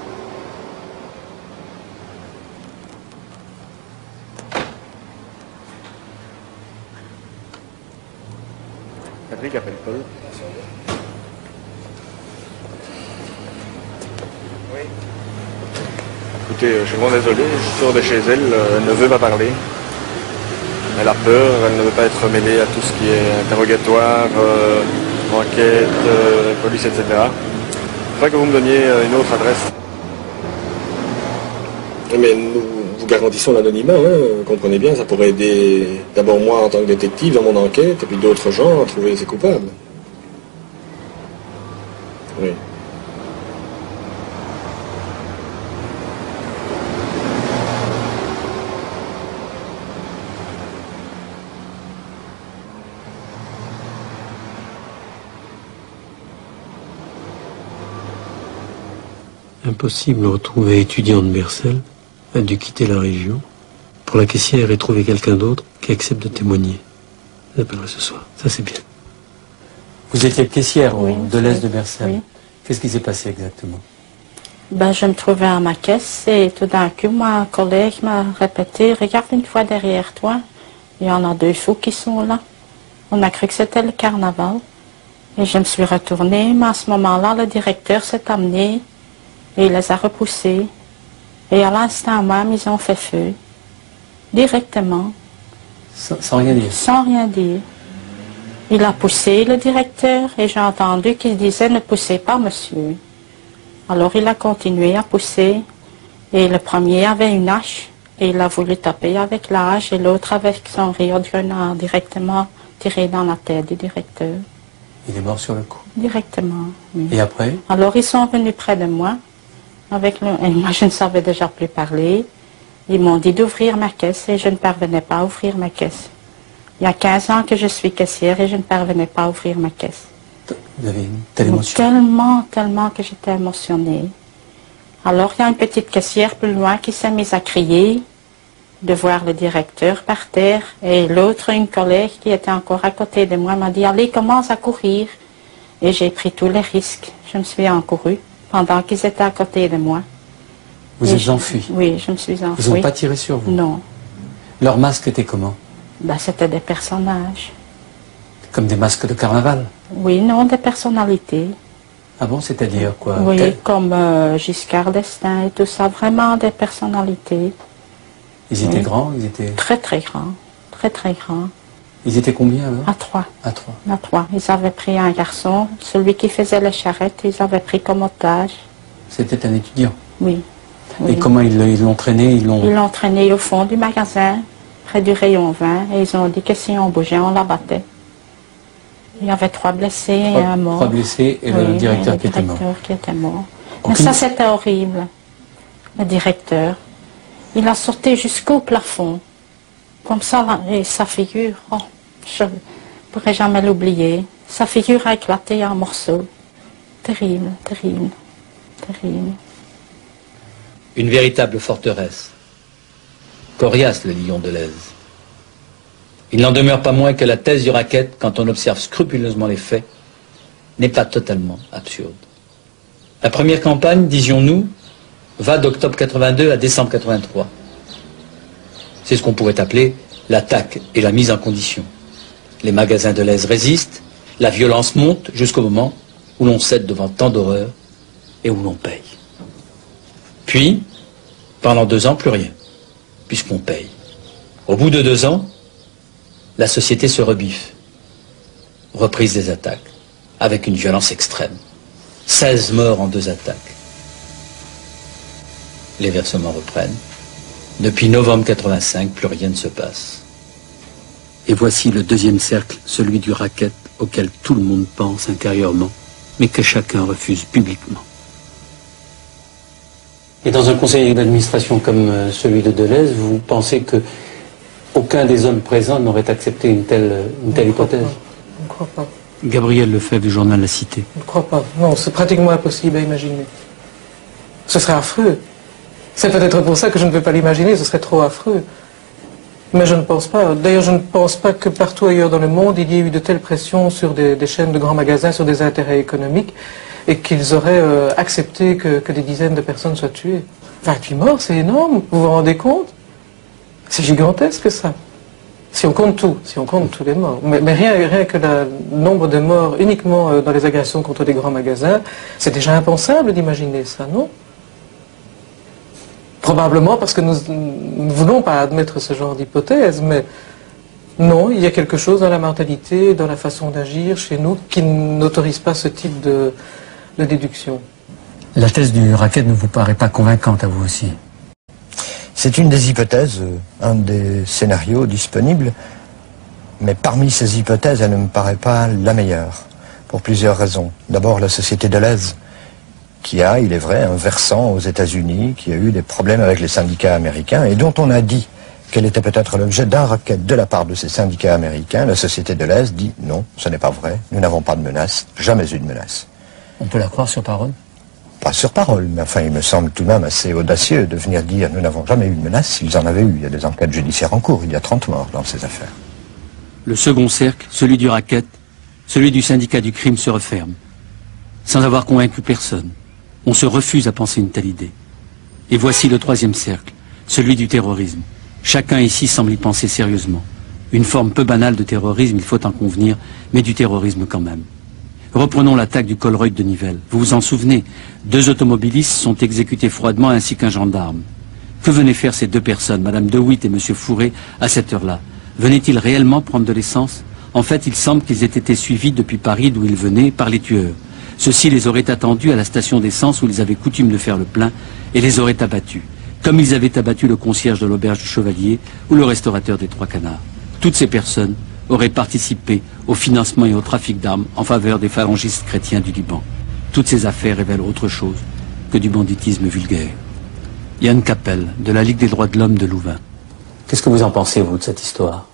Patrick appelle Paul. Oui. Écoutez, je suis vraiment désolé, je sors de chez elle, elle ne veut pas parler. Elle a peur, elle ne veut pas être mêlée à tout ce qui est interrogatoire, enquête, police, etc. Il faudrait que vous me donniez une autre adresse. Mais nous vous garantissons l'anonymat, hein, comprenez bien, ça pourrait aider d'abord moi en tant que détective dans mon enquête, et puis d'autres gens à trouver ces coupables. Oui. Impossible de retrouver étudiant de Bercel, a dû quitter la région. Pour la caissière et trouver quelqu'un d'autre qui accepte de témoigner. J'appellerai ce soir, ça c'est bien. Vous étiez caissière Oui, de l'Est de Bercel. Oui. Qu'est-ce qui s'est passé exactement? Ben, je me trouvais à ma caisse et tout d'un coup, mon collègue m'a répété, regarde une fois derrière toi, il y en a 2 fous qui sont là. On a cru que c'était le carnaval. Et je me suis retournée, mais à ce moment-là, le directeur s'est amené et il les a repoussés. Et à l'instant même, ils ont fait feu. Directement. Sans rien dire? Sans rien dire. Il a poussé le directeur et j'ai entendu qu'il disait « Ne poussez pas, monsieur ». Alors il a continué à pousser et le premier avait une hache et il a voulu taper avec la hache et l'autre avec son rayon de grenade directement tiré dans la tête du directeur. Il est mort sur le coup? Directement, oui. Et après? Alors ils sont venus près de moi et moi je ne savais déjà plus parler. Ils m'ont dit d'ouvrir ma caisse et je ne parvenais pas à ouvrir ma caisse. Il y a 15 ans que je suis caissière et je ne parvenais pas à ouvrir ma caisse. Vous avez une telle émotion? Tellement que j'étais émotionnée. Alors il y a une petite caissière plus loin qui s'est mise à crier de voir le directeur par terre et l'autre, une collègue qui était encore à côté de moi, m'a dit « Allez, commence à courir ». Et j'ai pris tous les risques. Je me suis encourue pendant qu'ils étaient à côté de moi. Vous êtes enfui? Oui, je me suis enfuie. Ils n'ont pas tiré sur vous? Non. Leur masque était comment? Ben, c'était des personnages. Comme des masques de carnaval? Oui, non, des personnalités. Ah bon, c'est-à-dire quoi? Oui, comme Giscard d'Estaing et tout ça, vraiment des personnalités. Ils étaient grands? Ils étaient... Très grands, très grands. Ils étaient combien alors? À 3. À 3. À 3. Ils avaient pris un garçon, celui qui faisait les charrettes, ils avaient pris comme otage. C'était un étudiant? Oui. Et comment ils l'ont traîné? Ils l'ont traîné au fond du magasin, près du rayon vin, et ils ont dit que si on bougeait, on l'abattait. Il y avait 3 blessés et un mort. 3 blessés et le directeur qui était mort. Qui était mort. Mais ça, c'était horrible. Le directeur, il a sauté jusqu'au plafond. Comme ça, là, et sa figure, oh, je ne pourrai jamais l'oublier. Sa figure a éclaté en morceaux. Terrible, terrible, terrible. Une véritable forteresse. Coriace, le lion de l'Aise. Il n'en demeure pas moins que la thèse du racket, quand on observe scrupuleusement les faits, n'est pas totalement absurde. La première campagne, disions-nous, va d'octobre 82 à décembre 83. C'est ce qu'on pourrait appeler l'attaque et la mise en condition. Les magasins de l'Aise résistent, la violence monte jusqu'au moment où l'on cède devant tant d'horreurs et où l'on paye. Puis, pendant 2 ans, plus rien, puisqu'on paye. Au bout de 2 ans, la société se rebiffe. Reprise des attaques, avec une violence extrême. 16 morts en 2 attaques. Les versements reprennent. Depuis novembre 85, plus rien ne se passe. Et voici le deuxième cercle, celui du racket, auquel tout le monde pense intérieurement, mais que chacun refuse publiquement. Et dans un conseil d'administration comme celui de Deleuze, vous pensez que aucun des hommes présents n'aurait accepté une telle hypothèse? Je ne crois pas. Gabriel Lefebvre du journal La Cité. Je ne crois pas. Non, c'est pratiquement impossible à imaginer. Ce serait affreux. C'est peut-être pour ça que je ne peux pas l'imaginer, ce serait trop affreux. Mais je ne pense pas. D'ailleurs, je ne pense pas que partout ailleurs dans le monde, il y ait eu de telles pressions sur des chaînes de grands magasins, sur des intérêts économiques, et qu'ils auraient accepté que des dizaines de personnes soient tuées. 28 morts, c'est énorme, vous vous rendez compte? C'est gigantesque ça. Si on compte tout, si on compte tous les morts. Mais rien que le nombre de morts uniquement dans les agressions contre des grands magasins, c'est déjà impensable d'imaginer ça, non? Probablement parce que nous ne voulons pas admettre ce genre d'hypothèse, mais non, il y a quelque chose dans la mentalité, dans la façon d'agir chez nous qui n'autorise pas ce type de déduction. La thèse du racket ne vous paraît pas convaincante à vous aussi? C'est une des hypothèses, un des scénarios disponibles, mais parmi ces hypothèses, elle ne me paraît pas la meilleure, pour plusieurs raisons. D'abord, la société Deleuze, qui a, il est vrai, un versant aux États-Unis, qui a eu des problèmes avec les syndicats américains, et dont on a dit qu'elle était peut-être l'objet d'un racket de la part de ces syndicats américains. La société Deleuze dit non, ce n'est pas vrai, nous n'avons pas de menace, jamais eu de menace. On peut la croire sur parole? Pas sur parole, mais enfin, il me semble tout de même assez audacieux de venir dire nous n'avons jamais eu de menace s'ils en avaient eu. Il y a des enquêtes judiciaires en cours, il y a 30 morts dans ces affaires. Le second cercle, celui du racket, celui du syndicat du crime se referme. Sans avoir convaincu personne, on se refuse à penser une telle idée. Et voici le troisième cercle, celui du terrorisme. Chacun ici semble y penser sérieusement. Une forme peu banale de terrorisme, il faut en convenir, mais du terrorisme quand même. Reprenons l'attaque du Colruyt de Nivelles. Vous vous en souvenez, 2 automobilistes sont exécutés froidement ainsi qu'un gendarme. Que venaient faire ces 2 personnes, Madame De Witt et Monsieur Fourré, à cette heure-là? Venaient-ils réellement prendre de l'essence? En fait, il semble qu'ils aient été suivis depuis Paris, d'où ils venaient, par les tueurs. Ceux-ci les auraient attendus à la station d'essence où ils avaient coutume de faire le plein et les auraient abattus, comme ils avaient abattu le concierge de l'auberge du Chevalier ou le restaurateur des Trois Canards. Toutes ces personnes auraient participé au financement et au trafic d'armes en faveur des phalangistes chrétiens du Liban. Toutes ces affaires révèlent autre chose que du banditisme vulgaire. Yann Capel, de la Ligue des droits de l'homme de Louvain. Qu'est-ce que vous en pensez, vous, de cette histoire?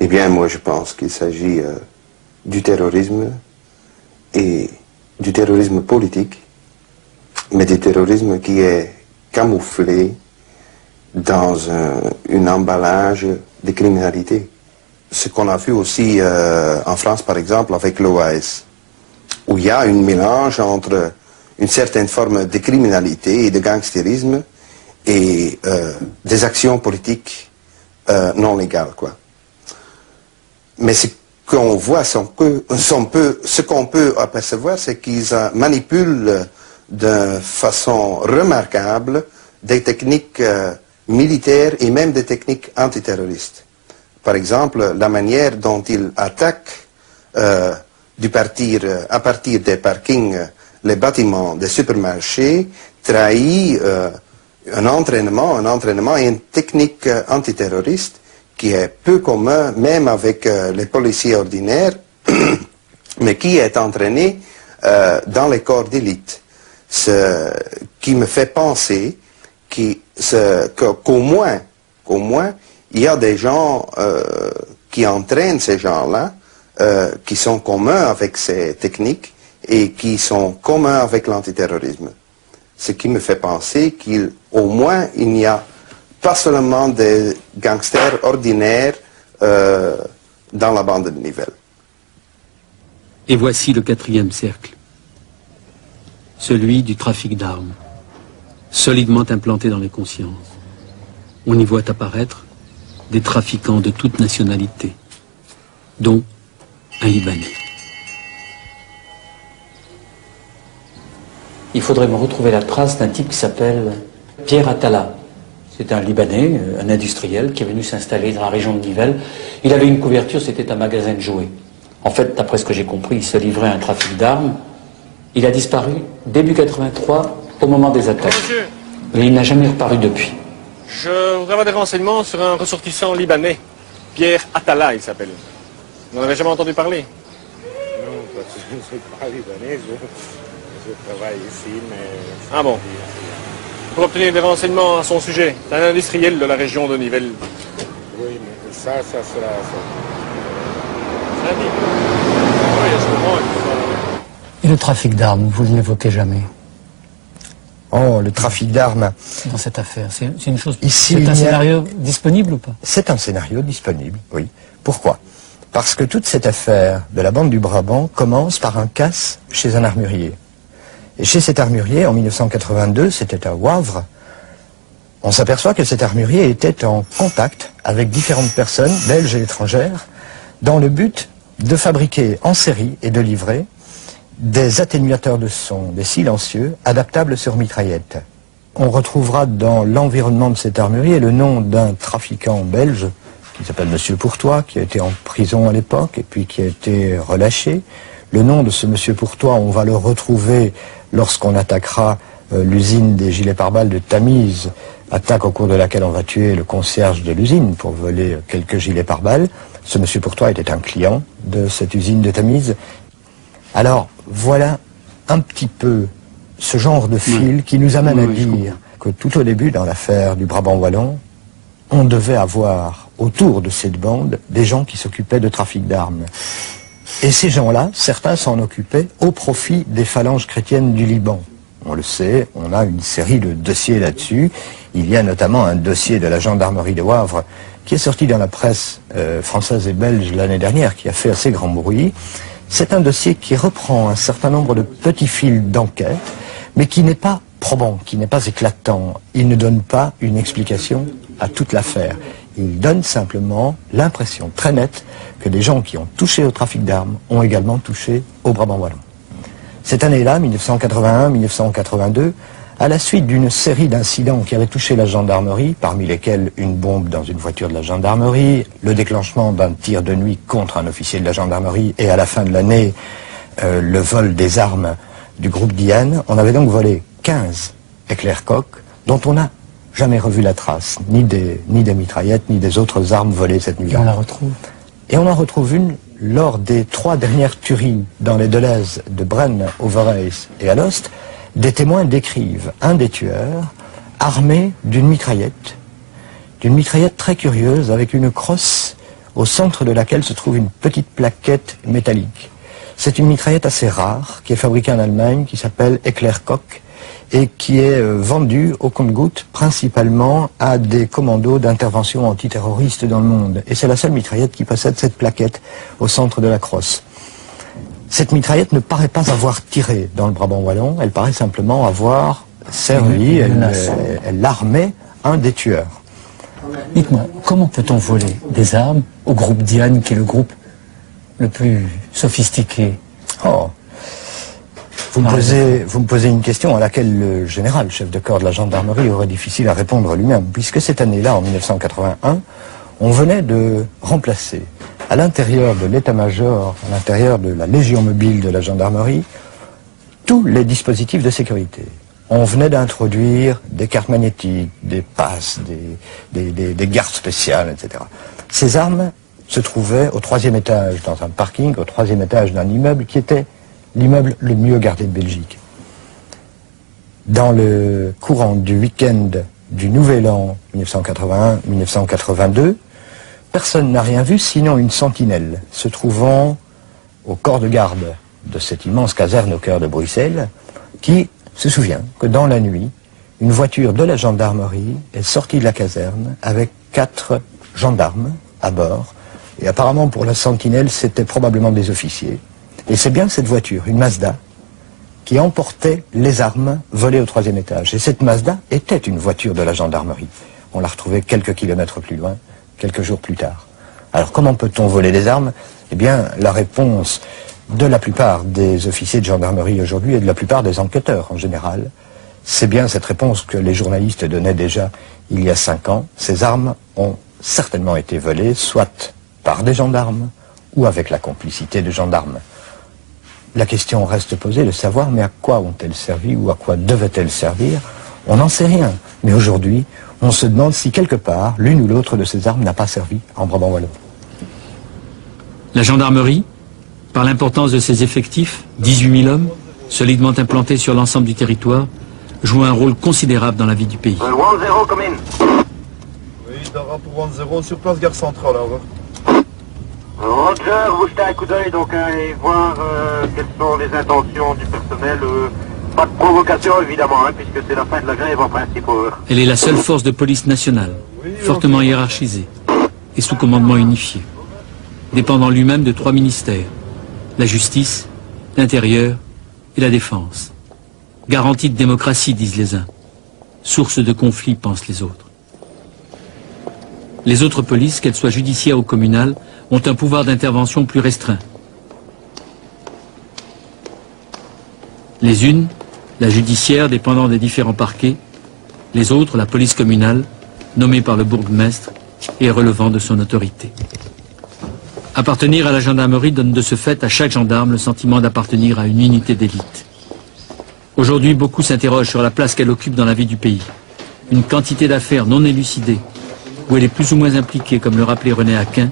Eh bien, moi, je pense qu'il s'agit du terrorisme et du terrorisme politique, mais du terrorisme qui est camouflé dans un emballage de criminalité. Ce qu'on a vu aussi en France, par exemple, avec l'OAS, où il y a un mélange entre une certaine forme de criminalité et de gangstérisme et des actions politiques non légales, quoi. Mais ce qu'on voit, ce qu'on peut apercevoir, c'est qu'ils manipulent de façon remarquable des techniques militaires et même des techniques antiterroristes. Par exemple, la manière dont ils attaquent à partir des parkings les bâtiments des supermarchés trahit un entraînement et une technique antiterroriste qui est peu commun même avec les policiers ordinaires, mais qui est entraîné dans les corps d'élite. Ce qui me fait penser qu'au moins, il y a des gens qui entraînent ces gens-là, qui sont communs avec ces techniques et qui sont communs avec l'antiterrorisme. Ce qui me fait penser qu'au moins il n'y a pas seulement des gangsters ordinaires dans la bande de Nivelles. Et voici le quatrième cercle, celui du trafic d'armes, solidement implanté dans les consciences. On y voit apparaître des trafiquants de toute nationalité, dont un Libanais. Il faudrait me retrouver la trace d'un type qui s'appelle Pierre Attala. C'est un Libanais, un industriel, qui est venu s'installer dans la région de Nivelles. Il avait une couverture, c'était un magasin de jouets. En fait, d'après ce que j'ai compris, il se livrait à un trafic d'armes. Il a disparu début 83 au moment des attaques. Monsieur, Et il n'a jamais reparu depuis. je voudrais avoir des renseignements sur un ressortissant libanais. Pierre Attala, il s'appelle. Vous n'en avez jamais entendu parler? Non, parce que je ne suis pas libanais, je travaille ici, mais... Ah bon. Pour obtenir des renseignements à son sujet, c'est un industriel de la région de Nivelles. Oui, mais ça sera... Lundi. Oui, à ce moment, Et le trafic d'armes, vous ne l'évoquez jamais Oh, le trafic d'armes. dans cette affaire. C'est une chose. Ici, C'est il un y a- scénario disponible ou pas? C'est un scénario disponible, oui. Pourquoi? Parce que toute cette affaire de la bande du Brabant commence par un casse chez un armurier. Et chez cet armurier, en 1982, c'était à Wavre, on s'aperçoit que cet armurier était en contact avec différentes personnes, belges et étrangères, dans le but de fabriquer en série et de livrer des atténuateurs de son, des silencieux, adaptables sur mitraillette. On retrouvera dans l'environnement de cet armurier le nom d'un trafiquant belge qui s'appelle Monsieur Pourtois, qui a été en prison à l'époque et puis qui a été relâché. Le nom de ce Monsieur Pourtois, on va le retrouver lorsqu'on attaquera l'usine des gilets pare-balles de Tamise, attaque au cours de laquelle on va tuer le concierge de l'usine pour voler quelques gilets pare-balles. Ce Monsieur Pourtois était un client de cette usine de Tamise. Alors, voilà un petit peu ce genre de fil qui nous amène à dire que tout au début, dans l'affaire du Brabant wallon, on devait avoir autour de cette bande des gens qui s'occupaient de trafic d'armes. Et ces gens-là, certains s'en occupaient au profit des phalanges chrétiennes du Liban. On le sait, on a une série de dossiers là-dessus. Il y a notamment un dossier de la gendarmerie de Wavre qui est sorti dans la presse française et belge l'année dernière, qui a fait assez grand bruit. C'est un dossier qui reprend un certain nombre de petits fils d'enquête, mais qui n'est pas probant, qui n'est pas éclatant. Il ne donne pas une explication à toute l'affaire. Il donne simplement l'impression très nette que des gens qui ont touché au trafic d'armes ont également touché au Brabant wallon. Cette année-là, 1981-1982, à la suite d'une série d'incidents qui avaient touché la gendarmerie, parmi lesquels une bombe dans une voiture de la gendarmerie, le déclenchement d'un tir de nuit contre un officier de la gendarmerie et à la fin de l'année, le vol des armes du groupe Diane, on avait donc volé 15 éclairs coq dont on n'a jamais revu la trace, ni des mitraillettes, ni des autres armes volées cette nuit-là. Et on la retrouve. Et on en retrouve une lors des 3 dernières tueries dans les Deleuze de Brennes, Overijs et Alost. Des témoins décrivent un des tueurs armé d'une mitraillette très curieuse avec une crosse au centre de laquelle se trouve une petite plaquette métallique. C'est une mitraillette assez rare qui est fabriquée en Allemagne, qui s'appelle Éclair-Coq et qui est vendue au compte-gouttes principalement à des commandos d'intervention antiterroriste dans le monde. Et c'est la seule mitraillette qui possède cette plaquette au centre de la crosse. Cette mitraillette ne paraît pas avoir tiré dans le Brabant wallon, elle paraît simplement avoir servi, elle armait un des tueurs. Dites-moi, comment peut-on voler des armes au groupe Diane, qui est le groupe le plus sophistiqué? Oh. Vous me posez une question à laquelle le général, chef de corps de la gendarmerie, aurait difficile à répondre lui-même, puisque cette année-là, en 1981, on venait de remplacer à l'intérieur de l'état-major, à l'intérieur de la légion mobile de la gendarmerie, tous les dispositifs de sécurité. On venait d'introduire des cartes magnétiques, des passes, des gardes spéciales, etc. Ces armes se trouvaient au 3e étage, dans un parking, au 3e étage d'un immeuble qui était l'immeuble le mieux gardé de Belgique. Dans le courant du week-end du Nouvel An 1981-1982, personne n'a rien vu sinon une sentinelle se trouvant au corps de garde de cette immense caserne au cœur de Bruxelles, qui se souvient que dans la nuit, une voiture de la gendarmerie est sortie de la caserne avec 4 gendarmes à bord. Et apparemment pour la sentinelle, c'était probablement des officiers. Et c'est bien cette voiture, une Mazda, qui emportait les armes volées au 3e étage. Et cette Mazda était une voiture de la gendarmerie. On l'a retrouvée quelques kilomètres plus loin, quelques jours plus tard. Alors comment peut-on voler des armes? Eh bien, la réponse de la plupart des officiers de gendarmerie aujourd'hui et de la plupart des enquêteurs en général, c'est bien cette réponse que les journalistes donnaient déjà il y a 5 ans. Ces armes ont certainement été volées, soit par des gendarmes ou avec la complicité de gendarmes. La question reste posée de savoir, mais à quoi ont-elles servi ou à quoi devaient-elles servir? On n'en sait rien. Mais aujourd'hui, on se demande si quelque part, l'une ou l'autre de ces armes n'a pas servi en Brabant wallon. La gendarmerie, par l'importance de ses effectifs, 18 000 hommes, solidement implantés sur l'ensemble du territoire, joue un rôle considérable dans la vie du pays. 1-0 come in. Oui, Dara pour 1-0 sur place gare centrale, au revoir. Roger, vous jetez un coup d'œil donc et voir quelles sont les intentions du personnel. Pas de provocation évidemment, puisque c'est la fin de la grève en principe. Elle est la seule force de police nationale, fortement hiérarchisée et sous commandement unifié, dépendant lui-même de 3 ministères, la justice, l'intérieur et la défense. Garantie de démocratie, disent les uns. Source de conflits, pensent les autres. Les autres polices, qu'elles soient judiciaires ou communales, ont un pouvoir d'intervention plus restreint. Les unes, la judiciaire dépendant des différents parquets, les autres, la police communale, nommée par le bourgmestre et relevant de son autorité. Appartenir à la gendarmerie donne de ce fait à chaque gendarme le sentiment d'appartenir à une unité d'élite. Aujourd'hui, beaucoup s'interrogent sur la place qu'elle occupe dans la vie du pays. Une quantité d'affaires non élucidées, où elle est plus ou moins impliquée, comme le rappelait René Aquin,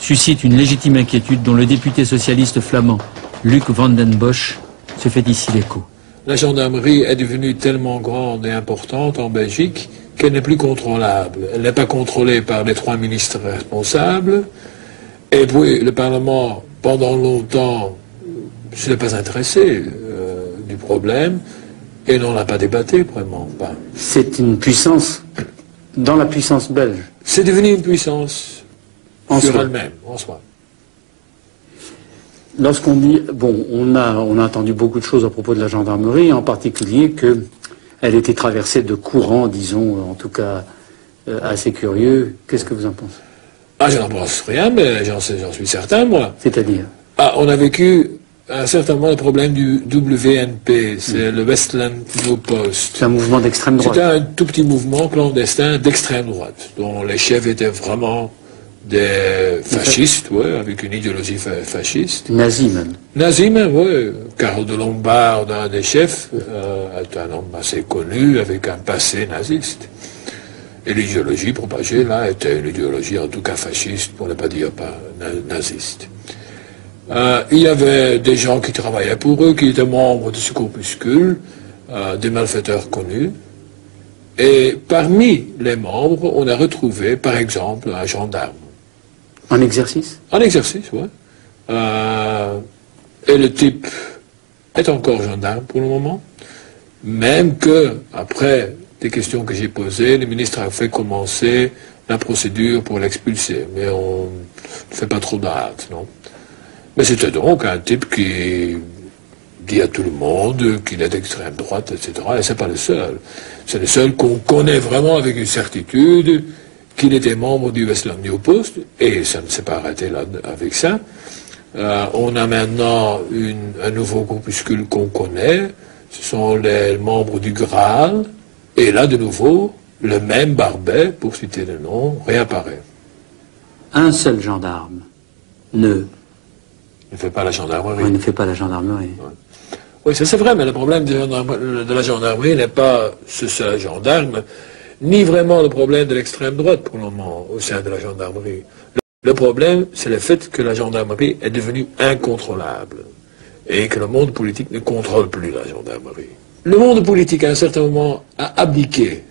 suscite une légitime inquiétude dont le député socialiste flamand Luc van den Bosch se fait ici l'écho. La gendarmerie est devenue tellement grande et importante en Belgique qu'elle n'est plus contrôlable. Elle n'est pas contrôlée par les 3 ministres responsables. Et puis le Parlement, pendant longtemps, ne s'est pas intéressé du problème et n'en a pas débattu vraiment pas. C'est une puissance dans la puissance belge. C'est devenu une puissance en sur soi. elle-même, en soi. Lorsqu'on dit, bon, on a entendu beaucoup de choses à propos de la gendarmerie, en particulier qu'elle était traversée de courants, disons, en tout cas assez curieux. Qu'est-ce que vous en pensez? Ah, je n'en pense rien, mais j'en suis certain, moi. C'est-à-dire? Ah, on a vécu certainement le problème du WNP, c'est le Westland No Post. C'est un mouvement d'extrême droite. C'était un tout petit mouvement clandestin d'extrême droite, dont les chefs étaient vraiment des fascistes, ouais, avec une idéologie fasciste. Nazis même. Nazis même, oui. Karl de Lombard, un des chefs, est un homme assez connu, avec un passé naziste. Et l'idéologie propagée, là, était une idéologie en tout cas fasciste, pour ne pas dire pas naziste. Il y avait des gens qui travaillaient pour eux, qui étaient membres de ce corpuscule, des malfaiteurs connus. Et parmi les membres, on a retrouvé, par exemple, un gendarme. En exercice? En exercice, oui. Et le type est encore gendarme pour le moment, même que, après des questions que j'ai posées, le ministre a fait commencer la procédure pour l'expulser. Mais on ne fait pas trop de hâte, non. Mais c'était donc un type qui dit à tout le monde qu'il est d'extrême droite, etc. Et c'est pas le seul. C'est le seul qu'on connaît vraiment avec une certitude qu'il était membre du Westland New Post, et ça ne s'est pas arrêté là avec ça. On a maintenant un nouveau corpuscule qu'on connaît, ce sont les membres du Graal, et là de nouveau, le même Barbet, pour citer le nom, réapparaît. Un seul gendarme ne fait pas la gendarmerie. Oui, ne fait pas la gendarmerie. Ouais. Oui, ça c'est vrai, mais le problème de la gendarmerie n'est pas ce seul gendarme, ni vraiment le problème de l'extrême droite pour le moment au sein de la gendarmerie. Le problème, c'est le fait que la gendarmerie est devenue incontrôlable et que le monde politique ne contrôle plus la gendarmerie. Le monde politique, à un certain moment, a abdiqué,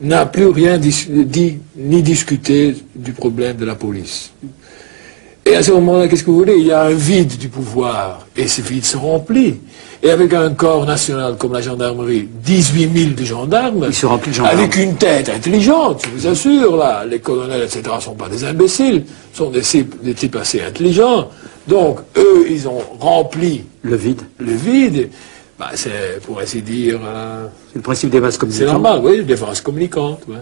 n'a plus rien dit ni discuté du problème de la police. Et à ce moment-là, qu'est-ce que vous voulez? Il y a un vide du pouvoir, et ce vide se remplit. Et avec un corps national comme la gendarmerie, 18 000 de gendarmes, il se remplit de gendarmes. Avec une tête intelligente, je vous assure, là, les colonels, etc., ne sont pas des imbéciles, sont des types assez intelligents. Donc, eux, ils ont rempli le vide. Le vide, bah, c'est, pour ainsi dire... c'est le principe des vases communicantes. C'est normal, oui, des vases communicantes. Ouais.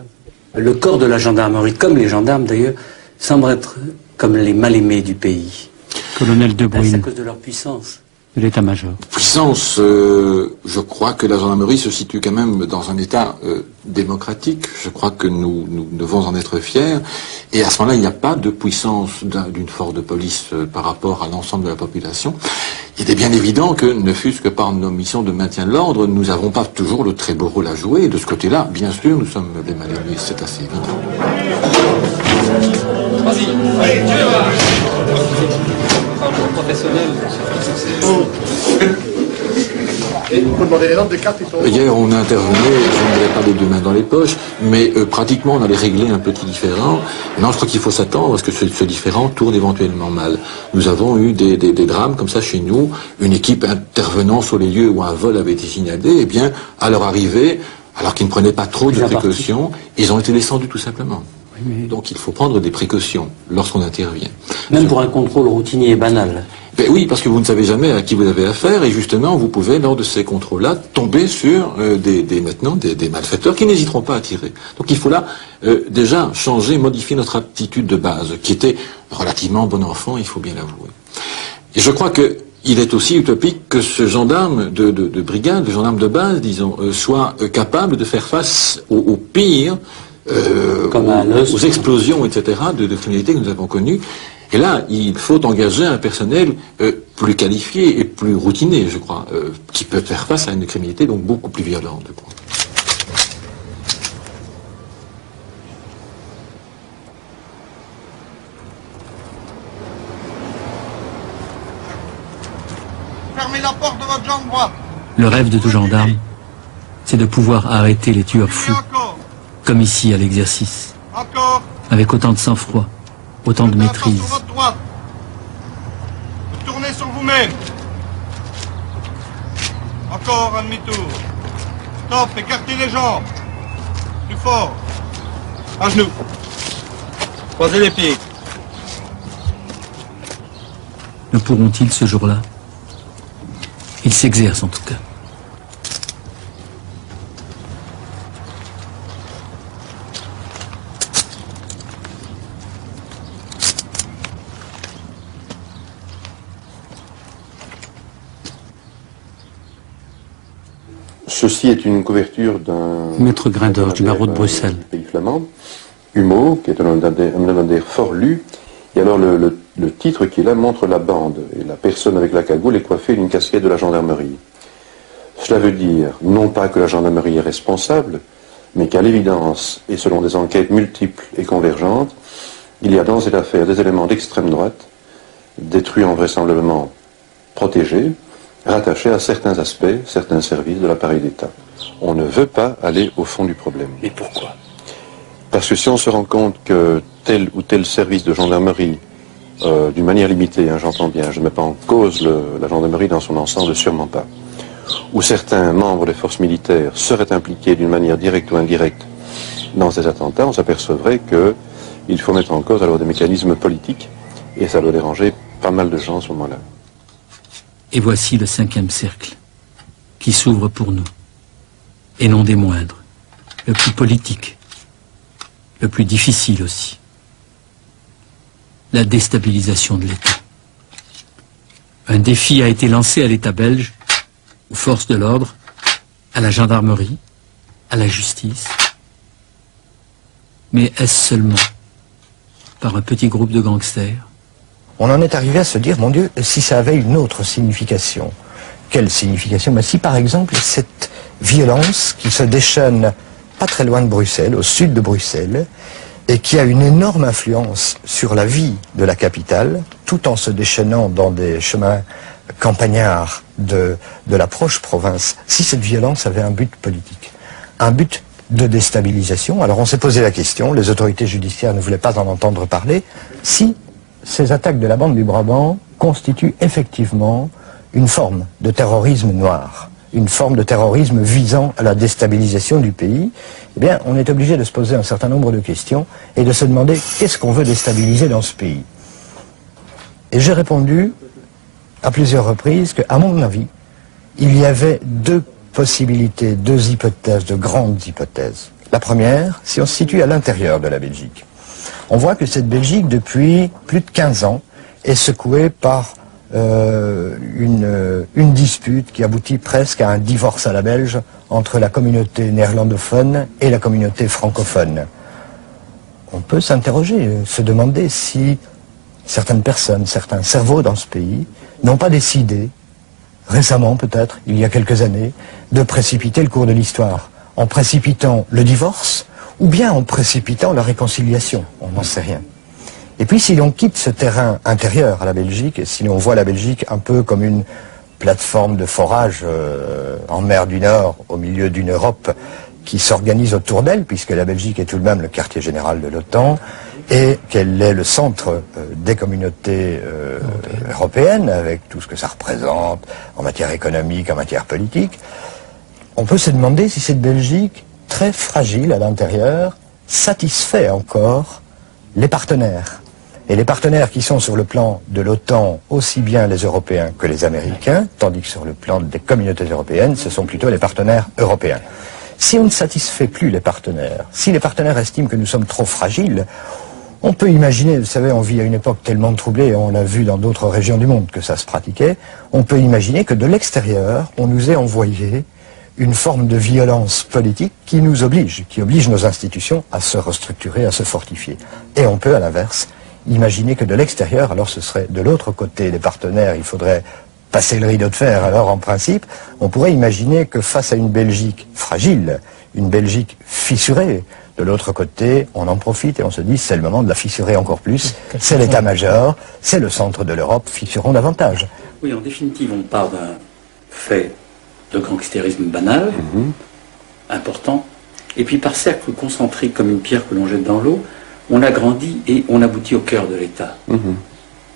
Le corps de la gendarmerie, comme les gendarmes d'ailleurs, semble être comme les mal-aimés du pays. Colonel De Bruyne. C'est à cause de leur puissance. de l'état-major. Puissance, je crois que la gendarmerie se situe quand même dans un état démocratique. Je crois que nous devons en être fiers. Et à ce moment-là, il n'y a pas de puissance d'une force de police par rapport à l'ensemble de la population. Il est bien évident que, ne fût-ce que par nos missions de maintien de l'ordre, nous n'avons pas toujours le très beau rôle à jouer. Et de ce côté-là, bien sûr, nous sommes les mal aimés, c'est assez évident. Vas-y, allez, tu vas. Professionnel. Hier, on intervenait, je ne dirais pas les deux mains dans les poches, mais pratiquement on allait régler un petit différend. Non, je crois qu'il faut s'attendre à ce que ce différend tourne éventuellement mal. Nous avons eu des drames comme ça chez nous, une équipe intervenant sur les lieux où un vol avait été signalé, et bien, à leur arrivée, alors qu'ils ne prenaient pas trop de précautions, ils ont été descendus tout simplement. Donc il faut prendre des précautions lorsqu'on intervient. Même pour un contrôle routinier et banal. Ben oui, parce que vous ne savez jamais à qui vous avez affaire, et justement, vous pouvez, lors de ces contrôles-là, tomber sur des malfaiteurs qui n'hésiteront pas à tirer. Donc il faut là, déjà, changer, modifier notre attitude de base, qui était relativement bon enfant, il faut bien l'avouer. Et je crois que il est aussi utopique que ce gendarme de brigade, le gendarme de base, disons, soit capable de faire face au pire, aux explosions, etc., de criminalité que nous avons connues. Et là, il faut engager un personnel plus qualifié et plus routiné, je crois, qui peut faire face à une criminalité donc beaucoup plus violente, je crois. Fermez la porte de votre jambe droite. Le rêve de tout gendarme, c'est de pouvoir arrêter les tueurs fous, comme ici à l'exercice, avec autant de sang-froid, autant de maîtrise. Sur votre droite. Vous tournez sur vous-même. Encore un demi-tour. Stop, écartez les jambes. Plus fort. À genoux. Croisez les pieds. Ne pourront-ils ce jour-là? Ils s'exercent en tout cas. Ceci est une couverture d'un... Maître Grindor du barreau de Bruxelles. Pays flamand, Humeau, qui est un hebdomadaire fort lu. Et alors le titre qui est là montre la bande. Et la personne avec la cagoule est coiffée d'une casquette de la gendarmerie. Cela veut dire, non pas que la gendarmerie est responsable, mais qu'à l'évidence, et selon des enquêtes multiples et convergentes, il y a dans cette affaire des éléments d'extrême droite, des truands vraisemblablement protégés, rattachés à certains aspects, certains services de l'appareil d'État. On ne veut pas aller au fond du problème. Mais pourquoi? Parce que si on se rend compte que tel ou tel service de gendarmerie, d'une manière limitée, hein, j'entends bien, je ne mets pas en cause la gendarmerie dans son ensemble, sûrement pas, où certains membres des forces militaires seraient impliqués d'une manière directe ou indirecte dans ces attentats, on s'apercevrait qu'il faut mettre en cause alors des mécanismes politiques, et ça doit déranger pas mal de gens à ce moment-là. Et voici le 5e cercle, qui s'ouvre pour nous, et non des moindres, le plus politique, le plus difficile aussi, la déstabilisation de l'État. Un défi a été lancé à l'État belge, aux forces de l'ordre, à la gendarmerie, à la justice. Mais est-ce seulement par un petit groupe de gangsters? On en est arrivé à se dire, mon Dieu, si ça avait une autre signification. Quelle signification? Ben, si par exemple cette violence qui se déchaîne pas très loin de Bruxelles, au sud de Bruxelles, et qui a une énorme influence sur la vie de la capitale, tout en se déchaînant dans des chemins campagnards de la proche province, si cette violence avait un but politique, un but de déstabilisation. Alors on s'est posé la question, les autorités judiciaires ne voulaient pas en entendre parler, si ces attaques de la bande du Brabant constituent effectivement une forme de terrorisme noir, une forme de terrorisme visant à la déstabilisation du pays, eh bien, on est obligé de se poser un certain nombre de questions et de se demander qu'est-ce qu'on veut déstabiliser dans ce pays. Et j'ai répondu à plusieurs reprises qu'à mon avis, il y avait deux possibilités, deux hypothèses, de grandes hypothèses. La première, si on se situe à l'intérieur de la Belgique, on voit que cette Belgique, depuis plus de 15 ans, est secouée par une dispute qui aboutit presque à un divorce à la belge entre la communauté néerlandophone et la communauté francophone. On peut s'interroger, se demander si certaines personnes, certains cerveaux dans ce pays n'ont pas décidé, récemment peut-être, il y a quelques années, de précipiter le cours de l'histoire, en précipitant le divorce ou bien en précipitant la réconciliation, on n'en sait rien. Et puis si l'on quitte ce terrain intérieur à la Belgique, et si l'on voit la Belgique un peu comme une plateforme de forage en mer du Nord, au milieu d'une Europe qui s'organise autour d'elle, puisque la Belgique est tout de même le quartier général de l'OTAN, et qu'elle est le centre des communautés européennes, avec tout ce que ça représente en matière économique, en matière politique, on peut se demander si cette Belgique, très fragile à l'intérieur, satisfait encore les partenaires. Et les partenaires qui sont sur le plan de l'OTAN, aussi bien les Européens que les Américains, tandis que sur le plan des communautés européennes, ce sont plutôt les partenaires européens. Si on ne satisfait plus les partenaires, si les partenaires estiment que nous sommes trop fragiles, on peut imaginer, vous savez, on vit à une époque tellement troublée, on l'a vu dans d'autres régions du monde que ça se pratiquait, on peut imaginer que de l'extérieur, on nous ait envoyé une forme de violence politique qui nous oblige, qui oblige nos institutions à se restructurer, à se fortifier. Et on peut, à l'inverse, imaginer que de l'extérieur, alors ce serait de l'autre côté des partenaires, il faudrait passer le rideau de fer. Alors en principe, on pourrait imaginer que face à une Belgique fragile, une Belgique fissurée, de l'autre côté, on en profite et on se dit c'est le moment de la fissurer encore plus, c'est l'état-major, c'est le centre de l'Europe, fissurons davantage. Oui, en définitive, on part d'un fait de gangstérisme banal, important, et puis par cercle concentrique comme une pierre que l'on jette dans l'eau, on agrandit et on aboutit au cœur de l'État.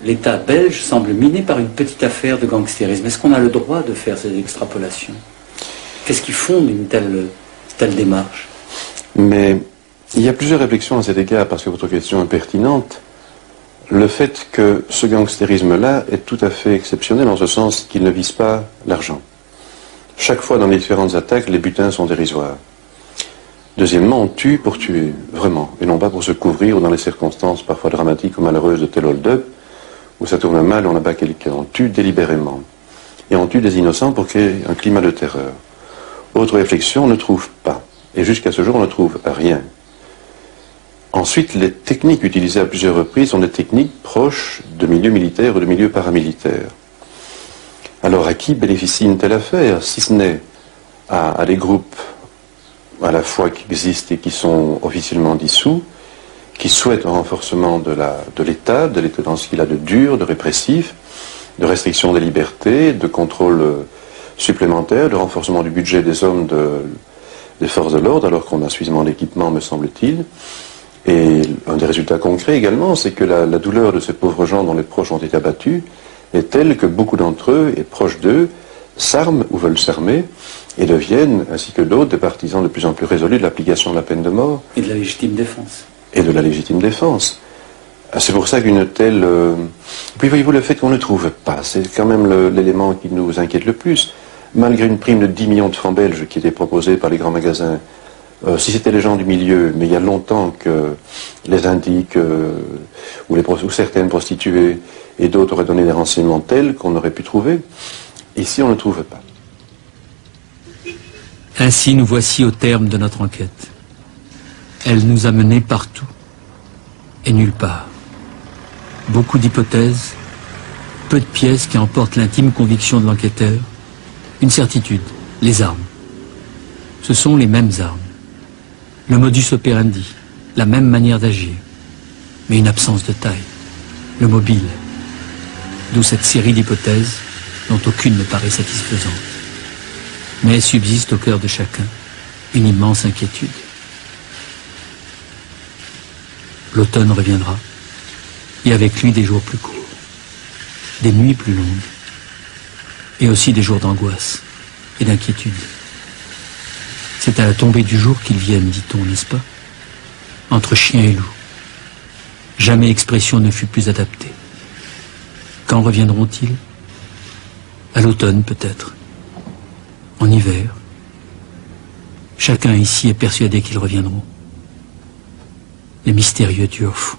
L'État belge semble miné par une petite affaire de gangstérisme. Est-ce qu'on a le droit de faire ces extrapolations? Qu'est-ce qui fonde une telle démarche? Mais il y a plusieurs réflexions à cet égard, parce que votre question est pertinente. Le fait que ce gangstérisme-là est tout à fait exceptionnel en ce sens qu'il ne vise pas l'argent. Chaque fois dans les différentes attaques, les butins sont dérisoires. Deuxièmement, on tue pour tuer, vraiment, et non pas pour se couvrir ou dans les circonstances parfois dramatiques ou malheureuses de tel hold-up, où ça tourne mal, on abat quelqu'un. On tue délibérément. Et on tue des innocents pour créer un climat de terreur. Autre réflexion, on ne trouve pas. Et jusqu'à ce jour, on ne trouve rien. Ensuite, les techniques utilisées à plusieurs reprises sont des techniques proches de milieux militaires ou de milieux paramilitaires. Alors, à qui bénéficie une telle affaire, si ce n'est à des groupes à la fois qui existent et qui sont officiellement dissous, qui souhaitent un renforcement de l'État dans ce qu'il a de dur, de répressif, de restriction des libertés, de contrôle supplémentaire, de renforcement du budget des hommes des forces de l'ordre, alors qu'on a suffisamment d'équipement, me semble-t-il. Et un des résultats concrets également, c'est que la douleur de ces pauvres gens dont les proches ont été abattus est telle que beaucoup d'entre eux, et proches d'eux, s'arment ou veulent s'armer et deviennent, ainsi que d'autres, des partisans de plus en plus résolus de l'application de la peine de mort. Et de la légitime défense. Et de la légitime défense. C'est pour ça qu'une telle... Puis voyez-vous, le fait qu'on ne trouve pas, c'est quand même l'élément qui nous inquiète le plus. Malgré une prime de 10 millions de francs belges qui était proposée par les grands magasins, si c'était les gens du milieu, mais il y a longtemps que les indiques ou certaines prostituées et d'autres auraient donné des renseignements tels qu'on aurait pu trouver, ici on ne trouve pas. Ainsi nous voici au terme de notre enquête. Elle nous a menés partout et nulle part. Beaucoup d'hypothèses, peu de pièces qui emportent l'intime conviction de l'enquêteur. Une certitude, les armes. Ce sont les mêmes armes. Le modus operandi, la même manière d'agir. Mais une absence de taille, le mobile. D'où cette série d'hypothèses dont aucune ne paraît satisfaisante. Mais subsiste au cœur de chacun une immense inquiétude. L'automne reviendra, et avec lui des jours plus courts, des nuits plus longues, et aussi des jours d'angoisse et d'inquiétude. C'est à la tombée du jour qu'ils viennent, dit-on, n'est-ce pas? Entre chien et loup. Jamais expression ne fut plus adaptée. Quand reviendront-ils? À l'automne, peut-être. En hiver. Chacun ici est persuadé qu'ils reviendront. Les mystérieux tueurs fous.